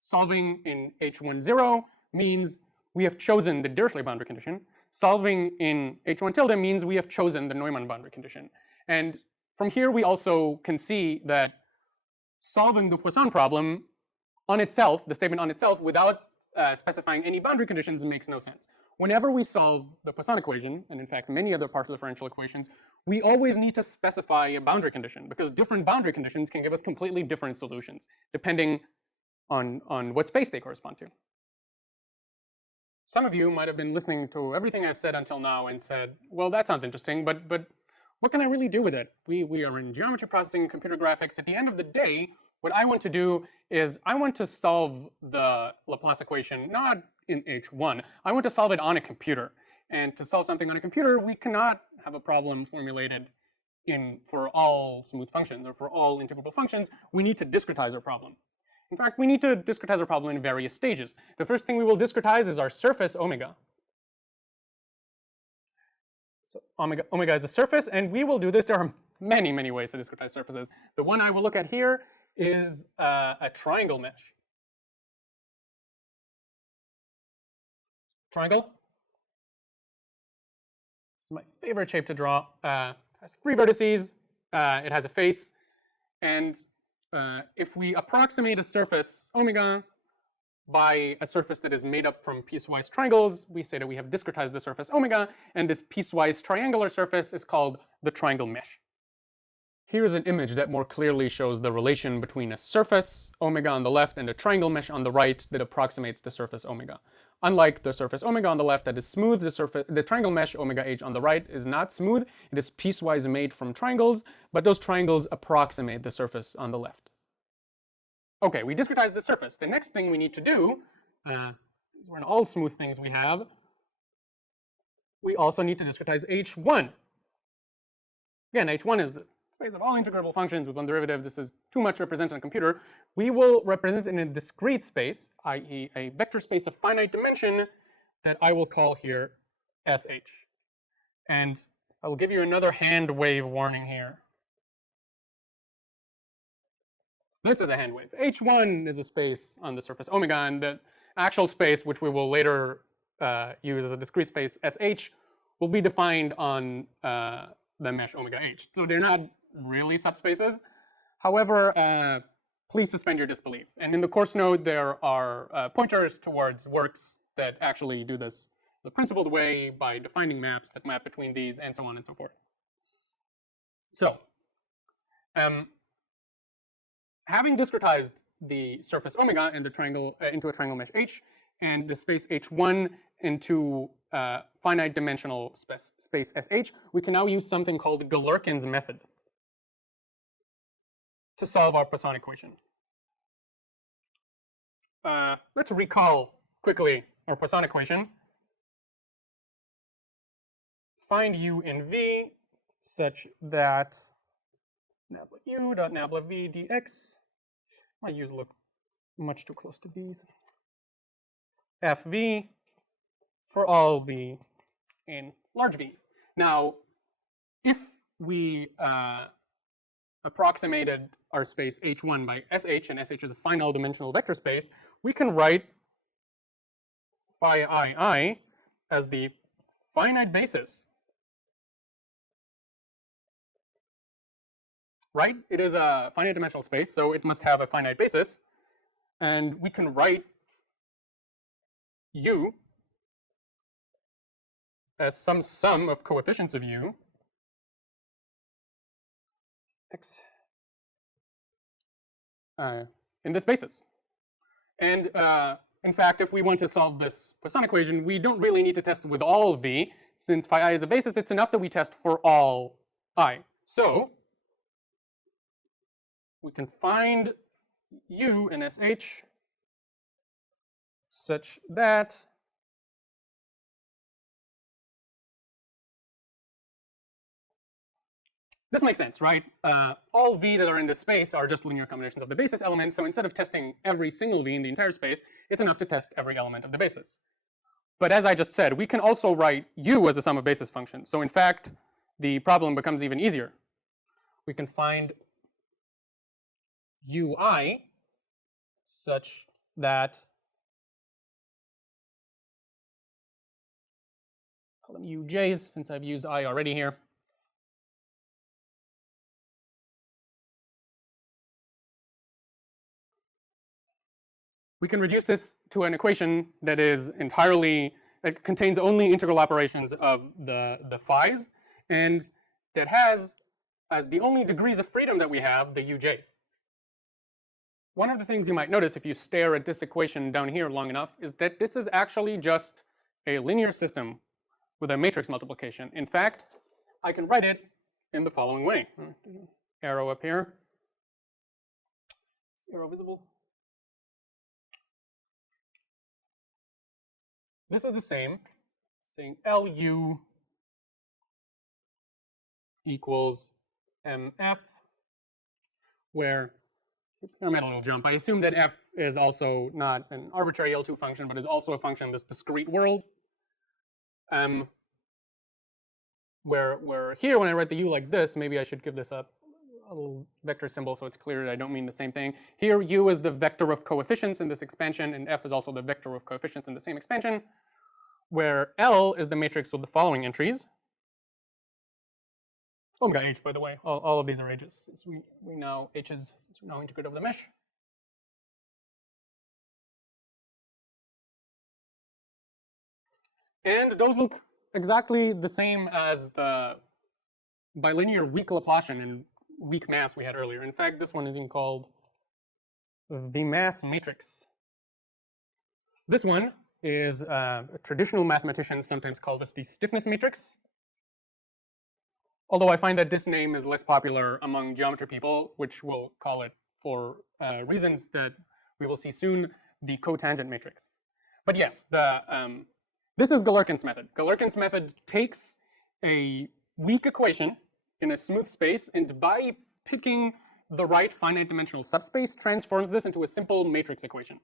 Solving in H10 means we have chosen the Dirichlet boundary condition. Solving in H1 tilde means we have chosen the Neumann boundary condition. And from here we also can see that solving the Poisson problem on itself, the statement on itself, without specifying any boundary conditions makes no sense. Whenever we solve the Poisson equation, and in fact many other partial differential equations, we always need to specify a boundary condition, because different boundary conditions can give us completely different solutions, depending on what space they correspond to. Some of you might have been listening to everything I've said until now and said, well, that sounds interesting, but what can I really do with it? We are in geometry processing, computer graphics. At the end of the day, what I want to do is I want to solve the Laplace equation not in H1. I want to solve it on a computer. And to solve something on a computer, we cannot have a problem formulated for all smooth functions or for all integrable functions. We need to discretize our problem. In fact, we need to discretize our problem in various stages. The first thing we will discretize is our surface omega. So omega is a surface, and we will do this. There are many, many ways to discretize surfaces. The one I will look at here is a triangle mesh. Triangle. This is my favorite shape to draw. It has 3 vertices. It has a face. And if we approximate a surface omega by a surface that is made up from piecewise triangles, we say that we have discretized the surface omega, and this piecewise triangular surface is called the triangle mesh. Here's an image that more clearly shows the relation between a surface omega on the left and a triangle mesh on the right that approximates the surface omega. Unlike the surface omega on the left that is smooth, the triangle mesh omega h on the right is not smooth. It is piecewise made from triangles, but those triangles approximate the surface on the left. Okay, we discretized the surface. The next thing we need to do, these were all smooth things we have, we also need to discretize H1. Again, H1 is the space of all integrable functions with one derivative. This is too much to represent on a computer. We will represent it in a discrete space, i.e. a vector space of finite dimension that I will call here SH. And I will give you another hand wave warning here. This is a hand wave. H1 is a space on the surface omega, and the actual space, which we will later use as a discrete space, SH, will be defined on the mesh omega H. So they're not really subspaces. However, please suspend your disbelief. And in the course note, there are pointers towards works that actually do this the principled way by defining maps that map between these, and so on and so forth. So, having discretized the surface omega and the triangle into a triangle mesh H, and the space H1 into finite dimensional space SH, we can now use something called Galerkin's method to solve our Poisson equation. Let's recall quickly our Poisson equation. Find u in V such that nabla u dot nabla V dx, my u's look much too close to V's, Fv for all V in large V. Now, if we approximated our space H1 by SH, and SH is a finite dimensional vector space, we can write phi I as the finite basis. Right? It is a finite dimensional space, so it must have a finite basis. And we can write u as some sum of coefficients of u x in this basis. And in fact, if we want to solve this Poisson equation, we don't really need to test with all v. Since phi I is a basis, it's enough that we test for all I. So we can find u in SH such that this makes sense, right? All v that are in this space are just linear combinations of the basis elements, so instead of testing every single v in the entire space, it's enough to test every element of the basis. But as I just said, we can also write u as a sum of basis functions. So in fact, the problem becomes even easier. We can find ui such that, call them uj's since I've used I already here. We can reduce this to an equation that is entirely, that contains only integral operations of the phi's, and that has as the only degrees of freedom that we have the uj's. One of the things you might notice if you stare at this equation down here long enough is that this is actually just a linear system with a matrix multiplication. In fact, I can write it in the following way. Arrow up here. Is the arrow visible? This is the same, saying LU equals MF, where I made a little jump. I assume that f is also not an arbitrary L2 function, but is also a function in this discrete world. Where here, when I write the u like this, maybe I should give this a little vector symbol so it's clear that I don't mean the same thing. Here, u is the vector of coefficients in this expansion, and f is also the vector of coefficients in the same expansion, where L is the matrix with the following entries. Omega H, by the way, all of these are H's, since we now H's, since we now integrate over the mesh. And those look exactly the same as the bilinear weak Laplacian and weak mass we had earlier. In fact, this one is even called the mass matrix. This one is traditional mathematicians sometimes call this the stiffness matrix. Although I find that this name is less popular among geometry people, which will call it, for reasons that we will see soon, the cotangent matrix. But yes, this is Galerkin's method. Galerkin's method takes a weak equation in a smooth space, and by picking the right finite dimensional subspace, transforms this into a simple matrix equation.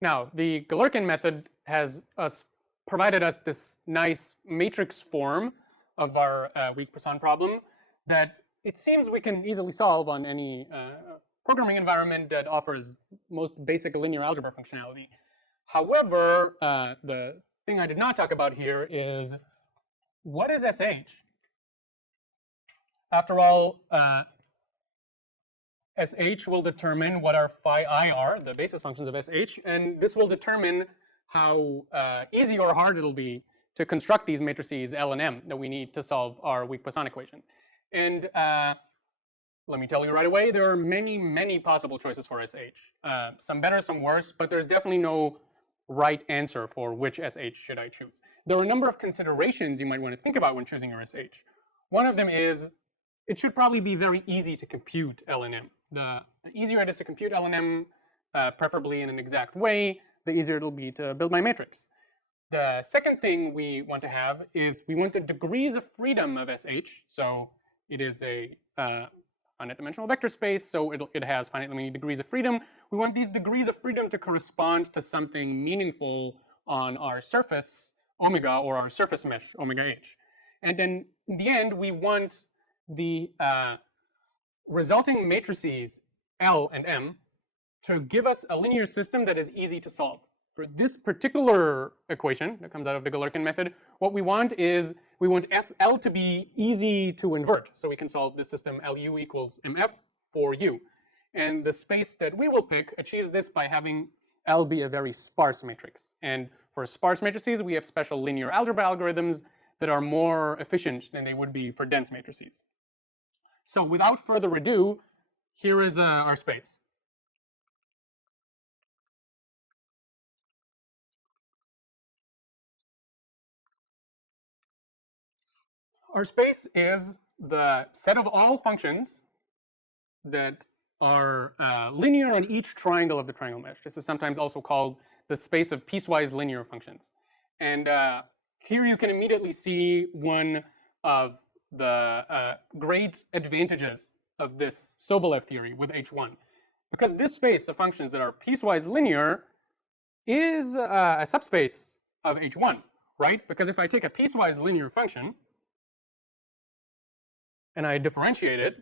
Now, the Galerkin method has provided us this nice matrix form of our weak Poisson problem that it seems we can easily solve on any programming environment that offers most basic linear algebra functionality. However, the thing I did not talk about here is, what is SH? After all, SH will determine what our phi I are, the basis functions of SH, and this will determine how easy or hard it'll be to construct these matrices L and M that we need to solve our weak Poisson equation. And let me tell you right away, there are many, many possible choices for SH. Some better, some worse, but there's definitely no right answer for which SH should I choose. There are a number of considerations you might want to think about when choosing your SH. One of them is it should probably be very easy to compute L and M. The easier it is to compute L and M, preferably in an exact way, the easier it'll be to build my matrix. The second thing we want to have is we want the degrees of freedom of SH. So it is a finite dimensional vector space, so it has finite many degrees of freedom. We want these degrees of freedom to correspond to something meaningful on our surface omega or our surface mesh omega h. And then in the end, we want the resulting matrices L and M to give us a linear system that is easy to solve. For this particular equation that comes out of the Galerkin method, what we want is we want L to be easy to invert. So we can solve this system LU equals MF for U. And the space that we will pick achieves this by having L be a very sparse matrix. And for sparse matrices, we have special linear algebra algorithms that are more efficient than they would be for dense matrices. So without further ado, here is our space. Our space is the set of all functions that are linear on each triangle of the triangle mesh. This is sometimes also called the space of piecewise linear functions. And here you can immediately see one of the great advantages of this Sobolev theory with H1. Because this space of functions that are piecewise linear is a subspace of H1, right? Because if I take a piecewise linear function and I differentiate it,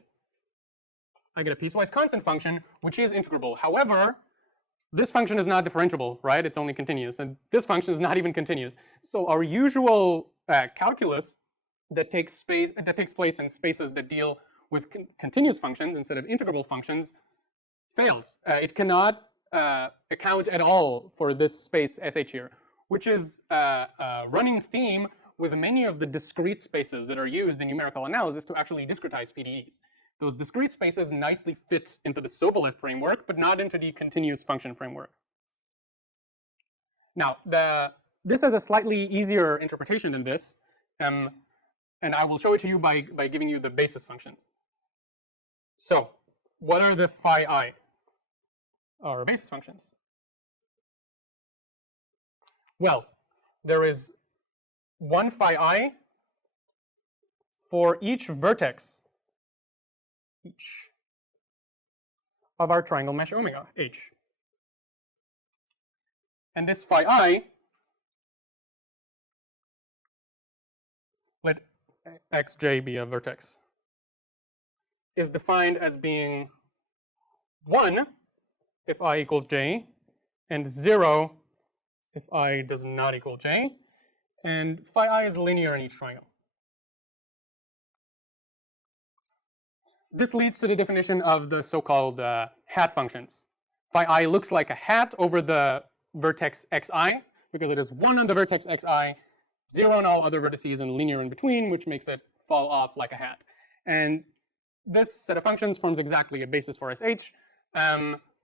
I get a piecewise constant function, which is integrable. However, this function is not differentiable, right? It's only continuous. And this function is not even continuous. So our usual calculus that takes place in spaces that deal with continuous functions instead of integrable functions fails. It cannot account at all for this space SH here, which is a running theme with many of the discrete spaces that are used in numerical analysis to actually discretize PDEs. Those discrete spaces nicely fit into the Sobolev framework, but not into the continuous function framework. Now, this has a slightly easier interpretation than this, and I will show it to you by giving you the basis functions. So, what are the phi I? Our basis functions. Well, there is one phi I for each vertex of our triangle mesh omega H. And this phi I, let xj be a vertex, is defined as being 1 if I equals j, and 0 if I does not equal j, and phi I is linear in each triangle. This leads to the definition of the so-called hat functions. Phi I looks like a hat over the vertex xi, because it is 1 on the vertex xi, 0 on all other vertices, and linear in between, which makes it fall off like a hat. And this set of functions forms exactly a basis for SH.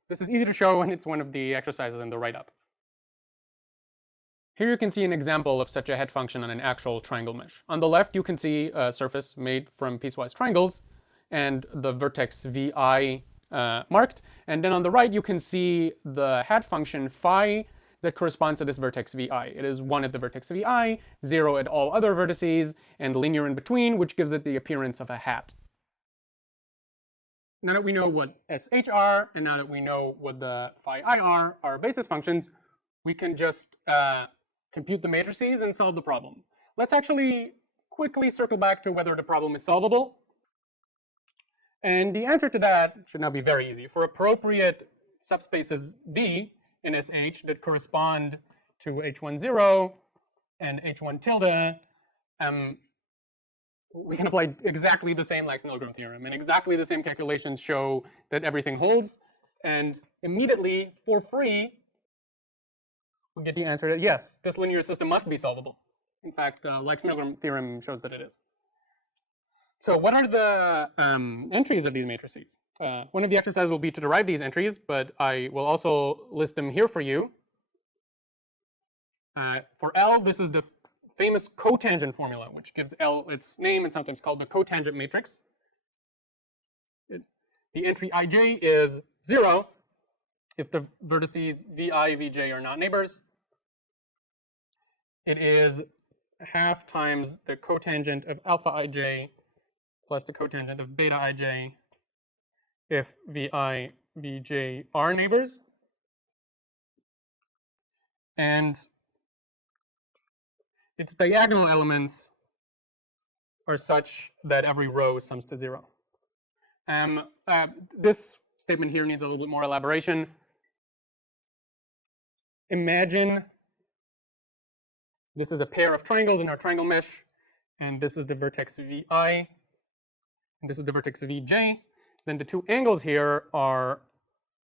This is easy to show, and it's one of the exercises in the write-up. Here you can see an example of such a head function on an actual triangle mesh. On the left, you can see a surface made from piecewise triangles, and the vertex vi marked. And then on the right, you can see the hat function phi that corresponds to this vertex vi. It is 1 at the vertex vi, 0 at all other vertices, and linear in between, which gives it the appearance of a hat. Now that we know what sh are, and now that we know what the phi I are, our basis functions, we can just compute the matrices and solve the problem. Let's actually quickly circle back to whether the problem is solvable. And the answer to that should now be very easy. For appropriate subspaces B in SH that correspond to H10 and H1 tilde, we can apply exactly the same Laxmography theorem, and exactly the same calculations show that everything holds. And immediately, for free, we get the answer that yes, this linear system must be solvable. In fact, Laxmography theorem shows that it is. So what are the entries of these matrices? One of the exercises will be to derive these entries, but I will also list them here for you. For L, this is the famous cotangent formula, which gives L its name and sometimes called the cotangent matrix. The entry ij is 0 if the vertices vi, vj are not neighbors. It is half times the cotangent of alpha ij plus the cotangent of beta ij if vi, vj are neighbors. And its diagonal elements are such that every row sums to 0. This statement here needs a little bit more elaboration. Imagine this is a pair of triangles in our triangle mesh, and this is the vertex vi, and this is the vertex vj. Then the two angles here are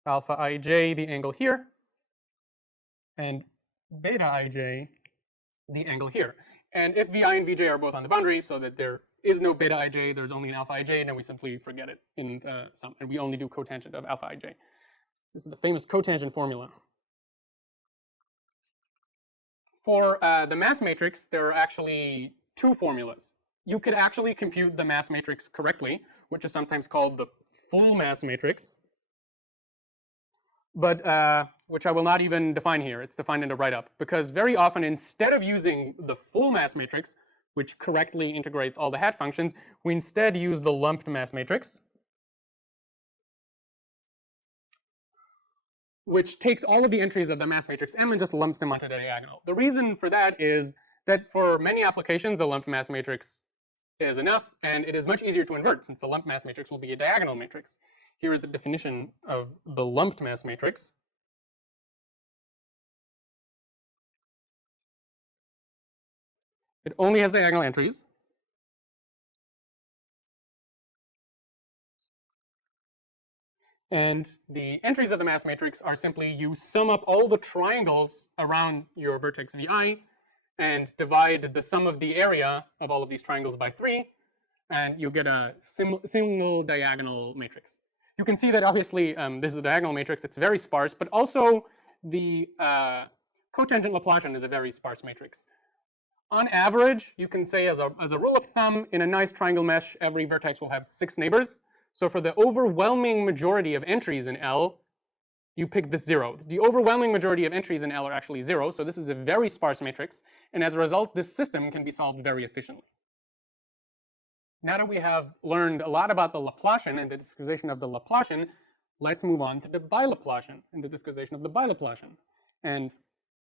alpha ij, the angle here, and beta ij, the angle here. And if vi and vj are both on the boundary, so that there is no beta ij, there's only an alpha ij, then we simply forget it in sum, and we only do cotangent of alpha ij. This is the famous cotangent formula. For the mass matrix, there are actually two formulas. You could actually compute the mass matrix correctly, which is sometimes called the full mass matrix, but which I will not even define here. It's defined in the write-up, because very often, instead of using the full mass matrix, which correctly integrates all the hat functions, we instead use the lumped mass matrix, which takes all of the entries of the mass matrix M and just lumps them onto the diagonal. The reason for that is that for many applications, the lumped mass matrix is enough, and it is much easier to invert, since the lumped mass matrix will be a diagonal matrix. Here is the definition of the lumped mass matrix. It only has diagonal entries. And the entries of the mass matrix are simply you sum up all the triangles around your vertex vi and divide the sum of the area of all of these triangles by 3, and you get a single diagonal matrix. You can see that obviously this is a diagonal matrix, it's very sparse, but also the cotangent Laplacian is a very sparse matrix. On average, you can say as a rule of thumb, in a nice triangle mesh, every vertex will have 6 neighbors. So for the overwhelming majority of entries in L, you pick this 0. The overwhelming majority of entries in L are actually 0, so this is a very sparse matrix, and as a result, this system can be solved very efficiently. Now that we have learned a lot about the Laplacian and the discretization of the Laplacian, let's move on to the Bilaplacian and the discretization of the Bilaplacian. And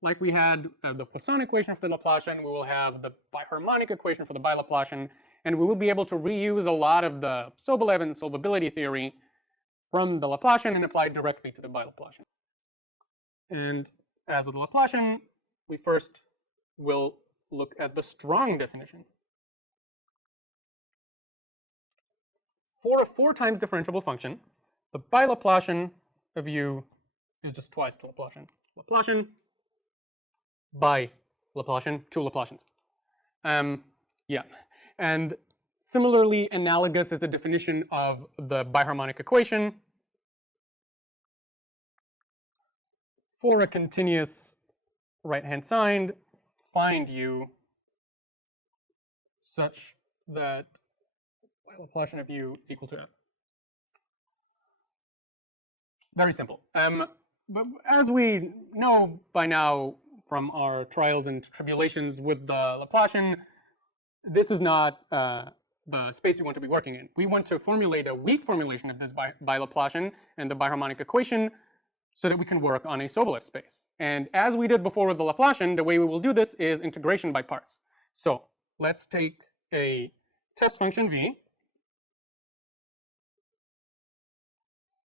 like we had the Poisson equation for the Laplacian, we will have the biharmonic equation for the Bilaplacian, and we will be able to reuse a lot of the Sobolev and solvability theory from the Laplacian and apply it directly to the Bilaplacian. And as with the Laplacian, we first will look at the strong definition. For a 4 times differentiable function, the Bilaplacian of u is just twice the Laplacian. Laplacian by Laplacian, 2 Laplacians. Yeah. And similarly analogous is the definition of the biharmonic equation for a continuous right-hand side, find u such that Laplacian of u is equal to f. Very simple. but as we know by now from our trials and tribulations with the Laplacian, this is not the space we want to be working in. We want to formulate a weak formulation of this Bilaplacian and the biharmonic equation so that we can work on a Sobalif space. And as we did before with the Laplacian, the way we will do this is integration by parts. So let's take a test function v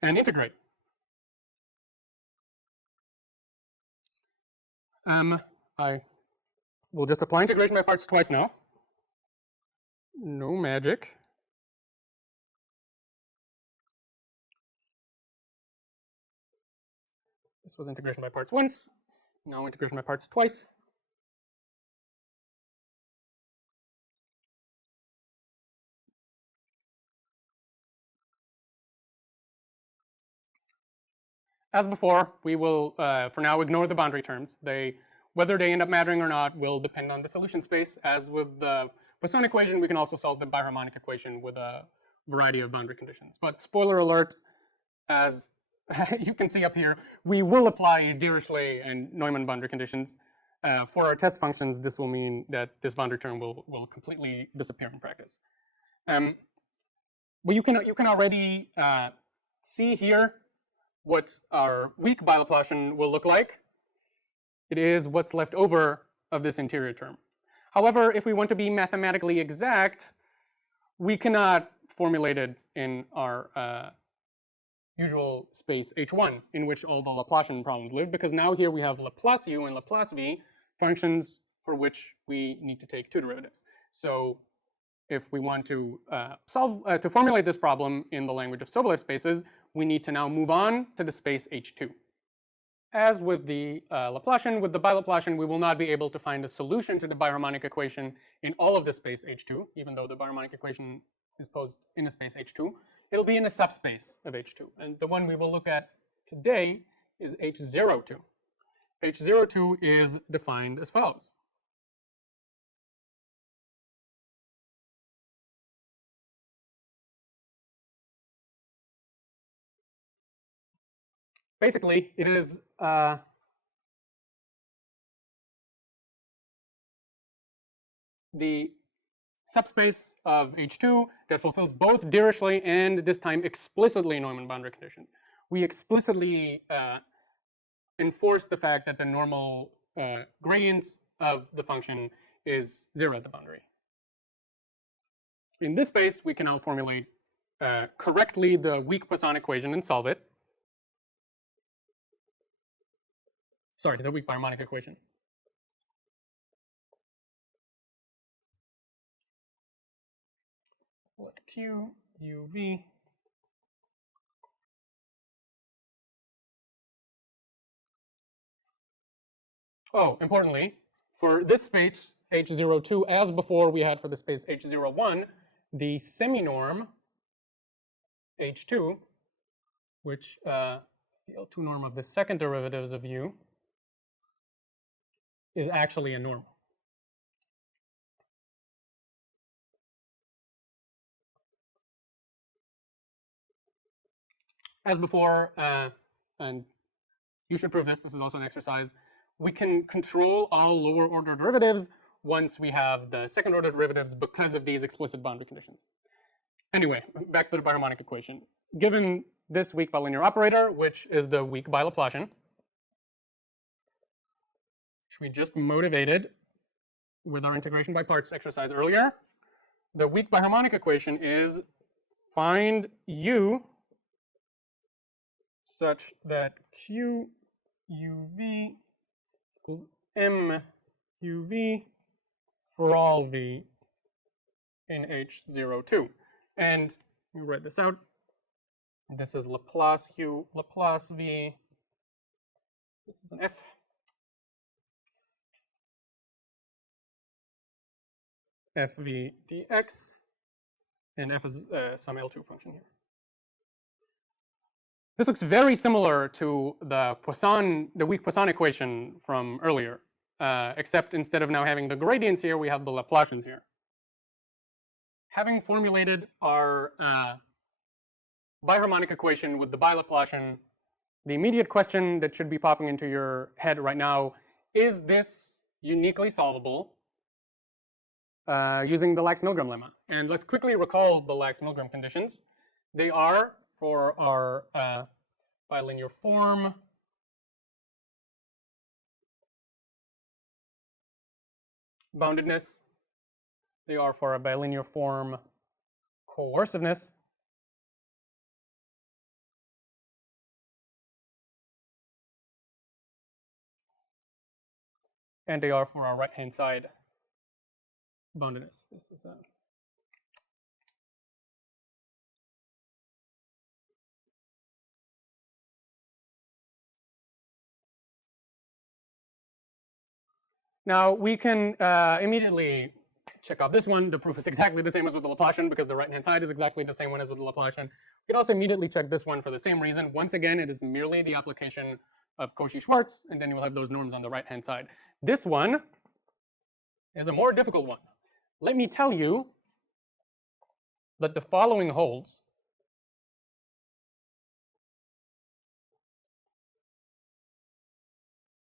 and integrate. I will just apply integration by parts twice now. No magic. This was integration by parts once, now integration by parts twice. As before, we will, for now, ignore the boundary terms. Whether they end up mattering or not will depend on the solution space. As with the Poisson equation, we can also solve the biharmonic equation with a variety of boundary conditions. But spoiler alert, as you can see up here, we will apply Dirichlet and Neumann boundary conditions. For our test functions, this will mean that this boundary term will completely disappear in practice. But you can already see here what our weak Bilaplacian will look like. It is what's left over of this interior term. However, if we want to be mathematically exact, we cannot formulate it in our usual space H1, in which all the Laplacian problems live, because now here we have Laplace U and Laplace V functions for which we need to take two derivatives. So if we want to to formulate this problem in the language of Sobalif spaces, we need to now move on to the space H2. As with the Laplacian, with the Bilaplacian, we will not be able to find a solution to the biharmonic equation in all of the space H2, even though the biharmonic equation is posed in a space H2. It'll be in a subspace of H2. And the one we will look at today is H02. H02 is defined as follows. Basically, it is the subspace of H2 that fulfills both Dirichlet and, this time, explicitly Neumann boundary conditions. We explicitly enforce the fact that the normal gradient of the function is 0 at the boundary. In this space, we can now formulate correctly the weak Poisson equation and solve it. Sorry, the weak biharmonic equation. Let Q U V importantly, for this space H02, as before we had for the space H01, the semi-norm H2, which is the L2 norm of the second derivatives of U, is actually a normal. As before, and you should prove this is also an exercise, we can control all lower order derivatives once we have the second order derivatives because of these explicit boundary conditions. Anyway, back to the biharmonic equation. Given this weak bilinear operator, which is the weak Bilaplacian, which we just motivated with our integration by parts exercise earlier, the weak biharmonic equation is find U such that Q UV equals M UV for all V in H02. And we write this out. This is Laplace U, Laplace V. This is an F. FV dx, and F is some L2 function here. This looks very similar to the weak Poisson equation from earlier, except instead of now having the gradients here, we have the Laplacians here. Having formulated our biharmonic equation with the Bilaplacian the immediate question that should be popping into your head right now, is this uniquely solvable using the Lax-Milgram lemma? And let's quickly recall the Lax-Milgram conditions. They are, for our bilinear form, boundedness. They are for a bilinear form coerciveness. And they are for our right-hand side boundedness. This is a now we can immediately check off this one. The proof is exactly the same as with the Laplacian because the right-hand side is exactly the same one as with the Laplacian. We can also immediately check this one for the same reason. Once again, it is merely the application of Cauchy-Schwarz, and then you will have those norms on the right-hand side. This one is a more difficult one. Let me tell you that the following holds.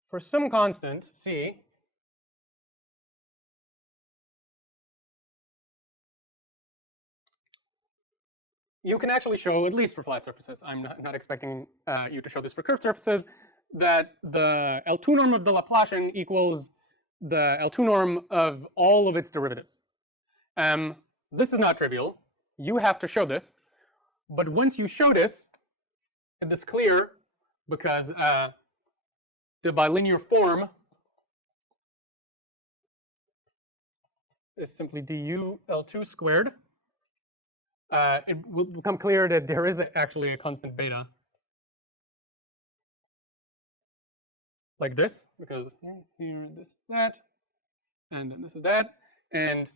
For some constant, C, you can actually show, at least for flat surfaces, I'm not expecting you to show this for curved surfaces, that the L2 norm of the Laplacian equals the L2 norm of all of its derivatives. This is not trivial. You have to show this. But once you show this, it is clear because the bilinear form is simply du L2 squared. It will become clear that there is actually a constant beta. Like this, because here this is that, and then this is that. And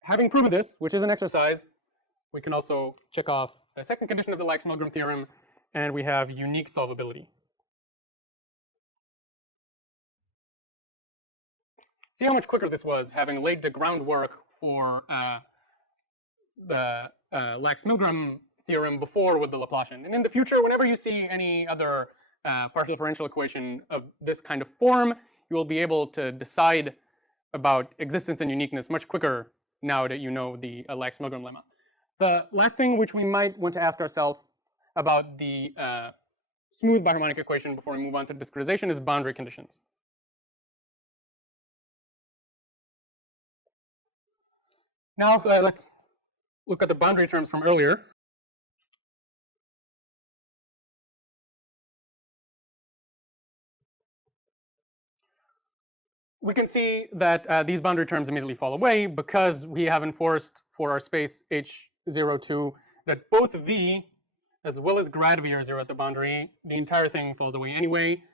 having proven this, which is an exercise, we can also check off the second condition of the Lax-Milgram theorem, and we have unique solvability. See how much quicker this was, having laid the groundwork for the Lax-Milgram theorem before with the Laplacian. And in the future, whenever you see any other partial differential equation of this kind of form, you will be able to decide about existence and uniqueness much quicker now that you know the Lax-Milgram lemma. The last thing which we might want to ask ourselves about the smooth biharmonic equation before we move on to discretization is boundary conditions. Now let's look at the boundary terms from earlier. We can see that these boundary terms immediately fall away because we have enforced for our space H02 that both V as well as grad V are 0 at the boundary. The entire thing falls away anyway.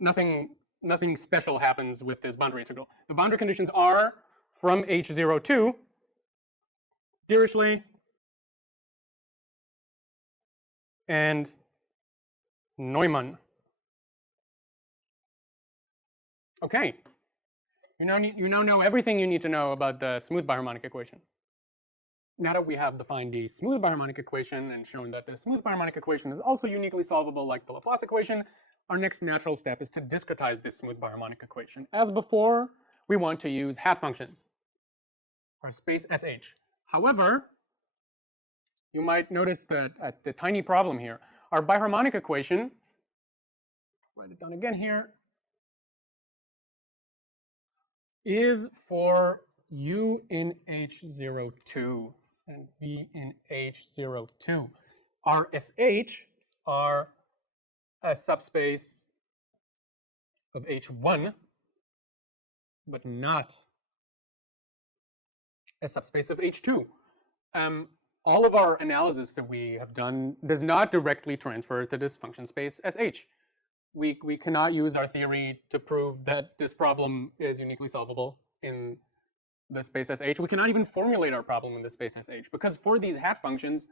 Nothing special happens with this boundary integral. The boundary conditions are from H02, Dirichlet and Neumann. Okay, you now know everything you need to know about the smooth biharmonic equation. Now that we have defined the smooth biharmonic equation and shown that the smooth biharmonic equation is also uniquely solvable like the Laplace equation, our next natural step is to discretize this smooth biharmonic equation. As before, we want to use hat functions for space SH. However, you might notice that the tiny problem here, our biharmonic equation, write it down again here, is for U in H02 and V in H02. Our SH are a subspace of H1, but not a subspace of H2. All of our analysis that we have done does not directly transfer to this function space SH. We cannot use our theory to prove that this problem is uniquely solvable in the space SH. We cannot even formulate our problem in the space SH because for these hat functions,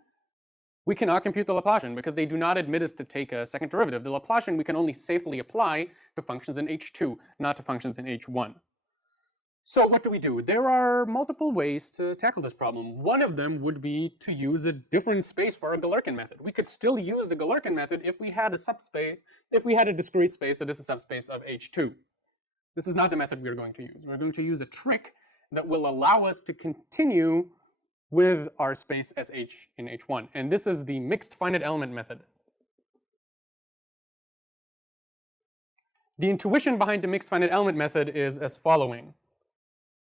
we cannot compute the Laplacian because they do not admit us to take a second derivative. The Laplacian we can only safely apply to functions in H2, not to functions in H1. So what do we do? There are multiple ways to tackle this problem. One of them would be to use a different space for a Galerkin method. We could still use the Galerkin method if we had a subspace, if we had a discrete space that is a subspace of H2. This is not the method we're going to use. We're going to use a trick that will allow us to continue with our space SH in H1. And this is the mixed finite element method. The intuition behind the mixed finite element method is as following.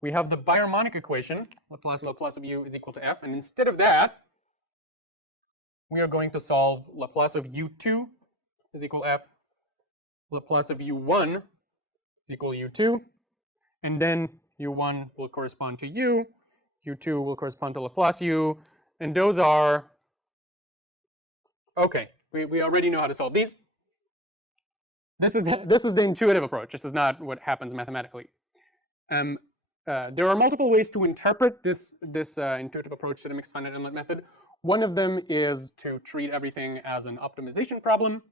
We have the biharmonic equation, Laplace of u is equal to f, and instead of that, we are going to solve Laplace of u2 is equal f, Laplace of u1 is equal to u2, and then u1 will correspond to u, u2 will correspond to Laplace u, and those are, okay, we already know how to solve these. This is the intuitive approach. This is not what happens mathematically. There are multiple ways to interpret this intuitive approach to the mixed finite element method. One of them is to treat everything as an optimization problem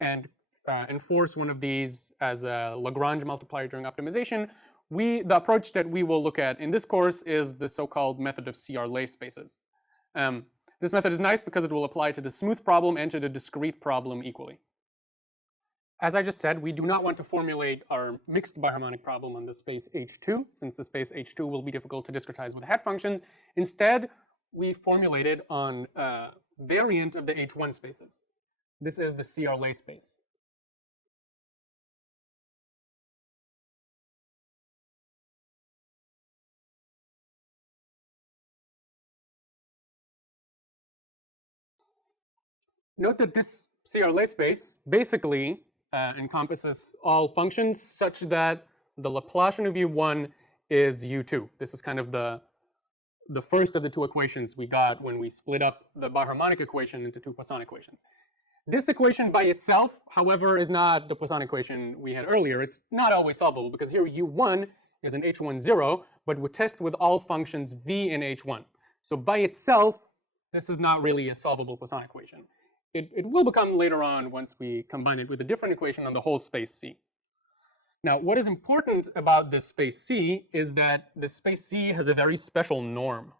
and enforce one of these as a Lagrange multiplier during optimization. The approach that we will look at in this course is the so-called method of CR-Lay spaces. This method is nice because it will apply to the smooth problem and to the discrete problem equally. As I just said, we do not want to formulate our mixed biharmonic problem on the space H2, since the space H2 will be difficult to discretize with hat functions. Instead, we formulate it on a variant of the H1 spaces. This is the CR-Lay space. Note that this CR-Lay space basically encompasses all functions such that the Laplacian of u1 is u2. This is kind of the first of the two equations we got when we split up the biharmonic equation into two Poisson equations. This equation by itself, however, is not the Poisson equation we had earlier. It's not always solvable because here u1 is an h1 0, but we test with all functions v in h1. So by itself, this is not really a solvable Poisson equation. It will become later on once we combine it with a different equation on the whole space C. Now, what is important about this space C is that the space C has a very special norm.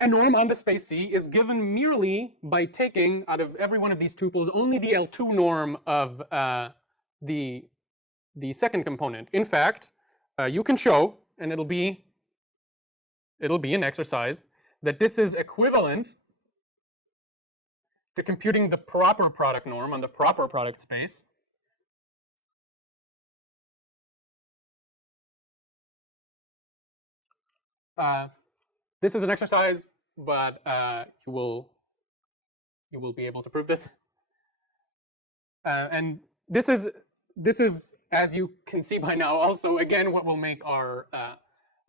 A norm on the space C is given merely by taking out of every one of these tuples only the L2 norm of the second component. In fact, you can show, and it'll be an exercise, that this is equivalent to computing the proper product norm on the proper product space. This is an exercise, but you will be able to prove this. And this is, as you can see by now, also again what will make our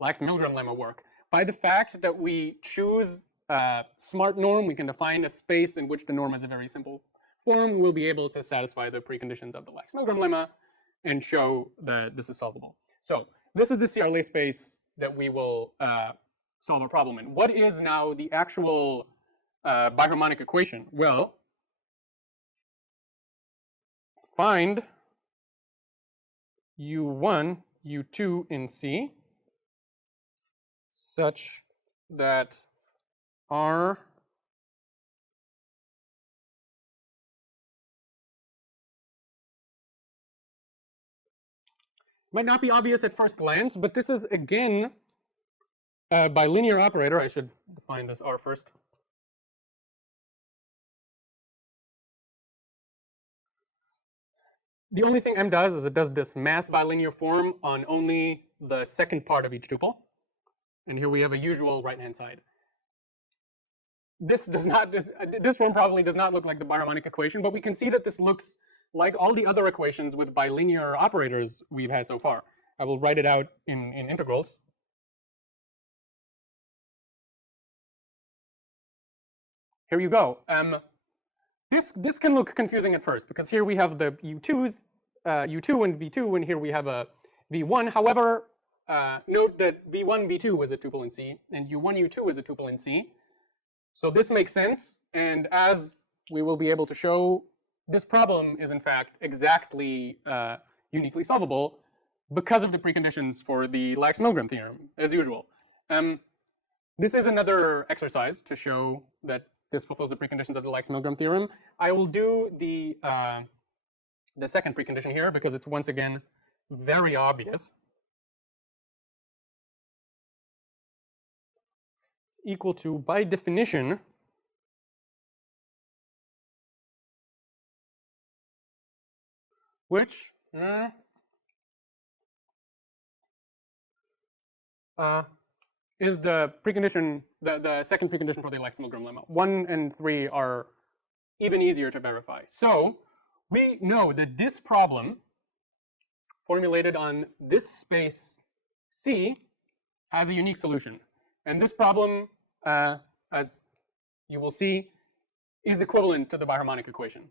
Lax-Milgram lemma work. By the fact that we choose a smart norm, we can define a space in which the norm is a very simple form. We will be able to satisfy the preconditions of the Lax-Milgram lemma and show that this is solvable. So this is the CR-Lay space that we will solve a problem in. What is now the actual biharmonic equation? Well, find u1, u2 in C such that R might not be obvious at first glance, but this is again a bilinear operator. I should define this R first. The only thing M does is it does this mass bilinear form on only the second part of each tuple. And here we have a usual right-hand side. This form probably does not look like the biharmonic equation, but we can see that this looks like all the other equations with bilinear operators we've had so far. I will write it out in integrals. Here you go. This can look confusing at first because here we have the U2s, U2 and V2, and here we have a V1. However, note that V1, V2 is a tuple in C, and U1, U2 is a tuple in C. So this makes sense, and as we will be able to show this problem is in fact exactly uniquely solvable because of the preconditions for the Laxmography theorem, as usual. This is another exercise to show that this fulfills the preconditions of the Laxmography theorem. I will do the second precondition here because it's once again very obvious. It's equal to, by definition, which is the precondition, the second precondition for the Laxmography lemma. 1 and 3 are even easier to verify. So we know that this problem formulated on this space C has a unique solution. And this problem, as you will see, is equivalent to the biharmonic equation.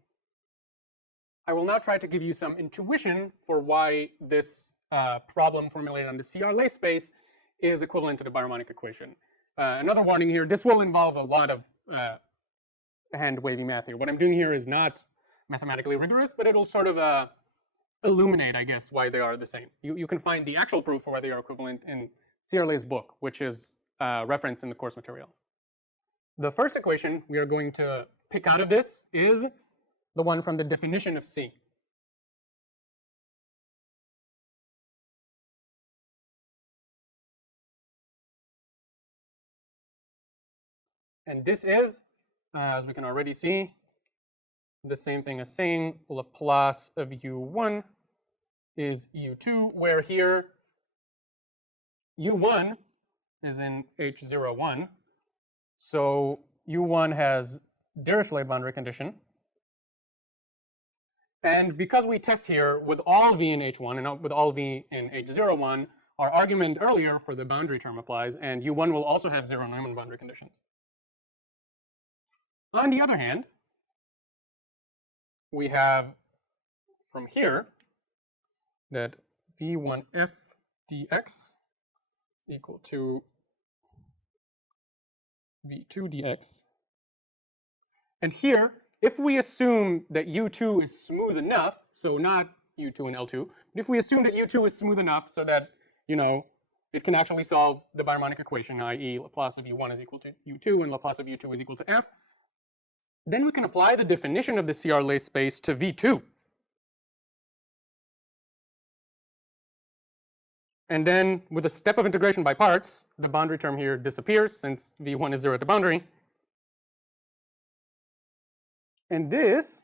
I will now try to give you some intuition for why this problem formulated on the CR-Lay space is equivalent to the biharmonic equation. Another warning here, this will involve a lot of hand-wavy math here. What I'm doing here is not mathematically rigorous, but it'll sort of illuminate, I guess, why they are the same. You can find the actual proof for why they are equivalent in CR-Lay's book, which is referenced in the course material. The first equation we are going to pick out of this is the one from the definition of C. And this is, as we can already see, the same thing as saying Laplace of u1 is u2, where here u1 is in H01. So u1 has Dirichlet boundary condition. And because we test here with all v in H1 and not with all v in H01, our argument earlier for the boundary term applies, and u1 will also have zero Neumann boundary conditions. On the other hand, we have from here that v1f dx equal to v2 dx. And here, if we assume that u2 is smooth enough, so not u2 and L2, but if we assume that u2 is smooth enough so that, it can actually solve the biharmonic equation, i.e. Laplace of u1 is equal to u2 and Laplace of u2 is equal to f, then we can apply the definition of the CR-Lay space to v2. And then with a step of integration by parts, the boundary term here disappears since v1 is 0 at the boundary. And this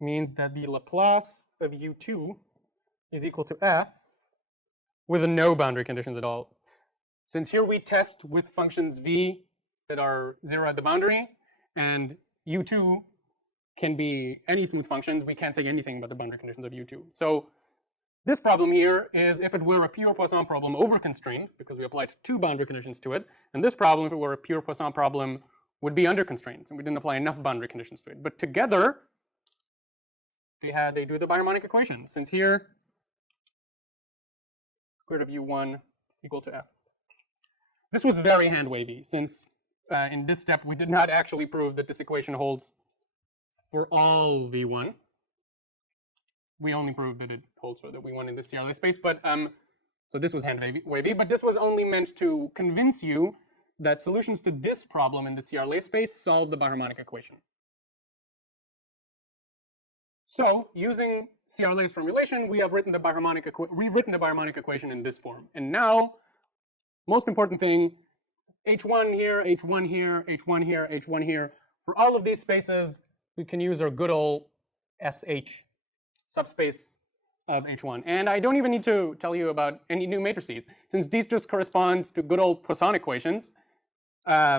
means that the Laplace of u2 is equal to f with no boundary conditions at all. Since here we test with functions v that are 0 at the boundary, and u2 can be any smooth functions, we can't say anything about the boundary conditions of u2. So this problem here is if it were a pure Poisson problem over-constrained, because we applied two boundary conditions to it, and this problem, if it were a pure Poisson problem, would be under constraints, and we didn't apply enough boundary conditions to it. But together, they do the biharmonic equation, since here, square root of u1 equal to f. This was very hand-wavy, since in this step we did not actually prove that this equation holds for all v1. We only proved that it holds for the v1 in the CR-Lay space, but so this was hand-wavy, but this was only meant to convince you that solutions to this problem in the CR-Lay space solve the biharmonic equation. So using CR-Lay's formulation, we have rewritten the biharmonic equation in this form. And now, most important thing, H1 here, H1 here, H1 here, H1 here. For all of these spaces, we can use our good old SH subspace of H1. And I don't even need to tell you about any new matrices, since these just correspond to good old Poisson equations.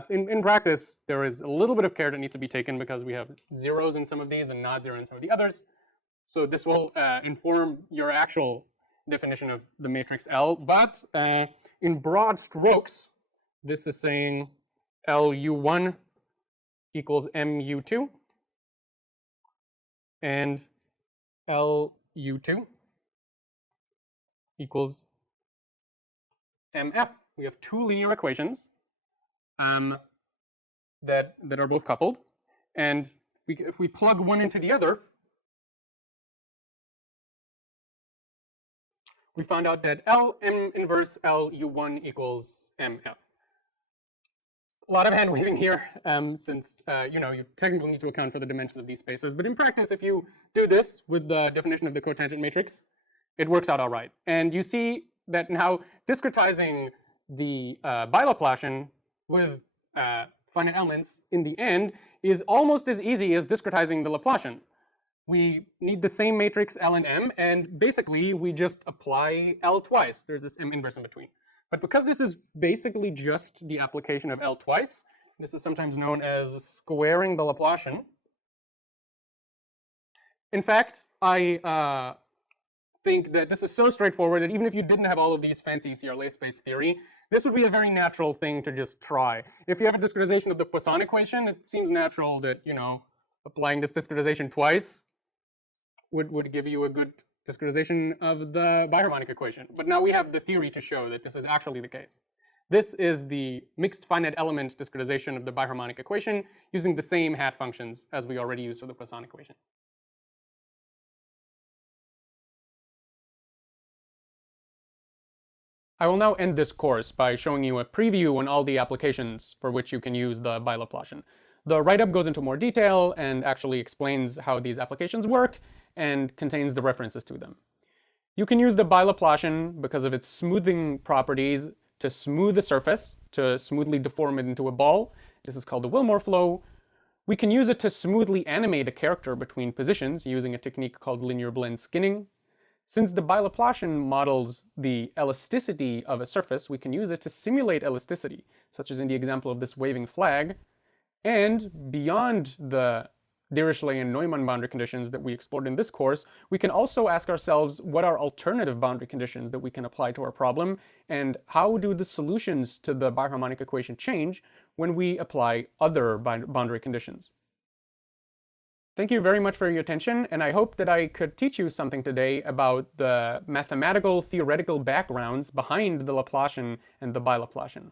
In practice, there is a little bit of care that needs to be taken because we have zeros in some of these and not zero in some of the others. So this will inform your actual definition of the matrix L. But in broad strokes, this is saying LU1 equals MU2 and LU2 equals MF. We have two linear equations that are both coupled, and if we plug one into the other, we found out that L M inverse L U1 equals MF. A lot of hand waving here, since you technically need to account for the dimensions of these spaces. But in practice, if you do this with the definition of the cotangent matrix, it works out all right. And you see that now discretizing the Bilaplacian with finite elements in the end is almost as easy as discretizing the Laplacian. We need the same matrix L and M, and basically we just apply L twice. There's this M inverse in between. But because this is basically just the application of L twice, this is sometimes known as squaring the Laplacian. In fact, I think that this is so straightforward that even if you didn't have all of these fancy CRLA space theory, this would be a very natural thing to just try. If you have a discretization of the Poisson equation, it seems natural that, applying this discretization twice would give you a good discretization of the biharmonic equation. But now we have the theory to show that this is actually the case. This is the mixed finite element discretization of the biharmonic equation using the same hat functions as we already used for the Poisson equation. I will now end this course by showing you a preview on all the applications for which you can use the Bilaplacian. The write-up goes into more detail and actually explains how these applications work and contains the references to them. You can use the Bilaplacian because of its smoothing properties to smooth a surface, to smoothly deform it into a ball. This is called the Willmore flow. We can use it to smoothly animate a character between positions using a technique called linear blend skinning. Since the Bilaplacian models the elasticity of a surface, we can use it to simulate elasticity, such as in the example of this waving flag. And beyond the Dirichlet and Neumann boundary conditions that we explored in this course, we can also ask ourselves what are alternative boundary conditions that we can apply to our problem, and how do the solutions to the biharmonic equation change when we apply other boundary conditions. Thank you very much for your attention, and I hope that I could teach you something today about the mathematical theoretical backgrounds behind the Laplacian and the Bilaplacian.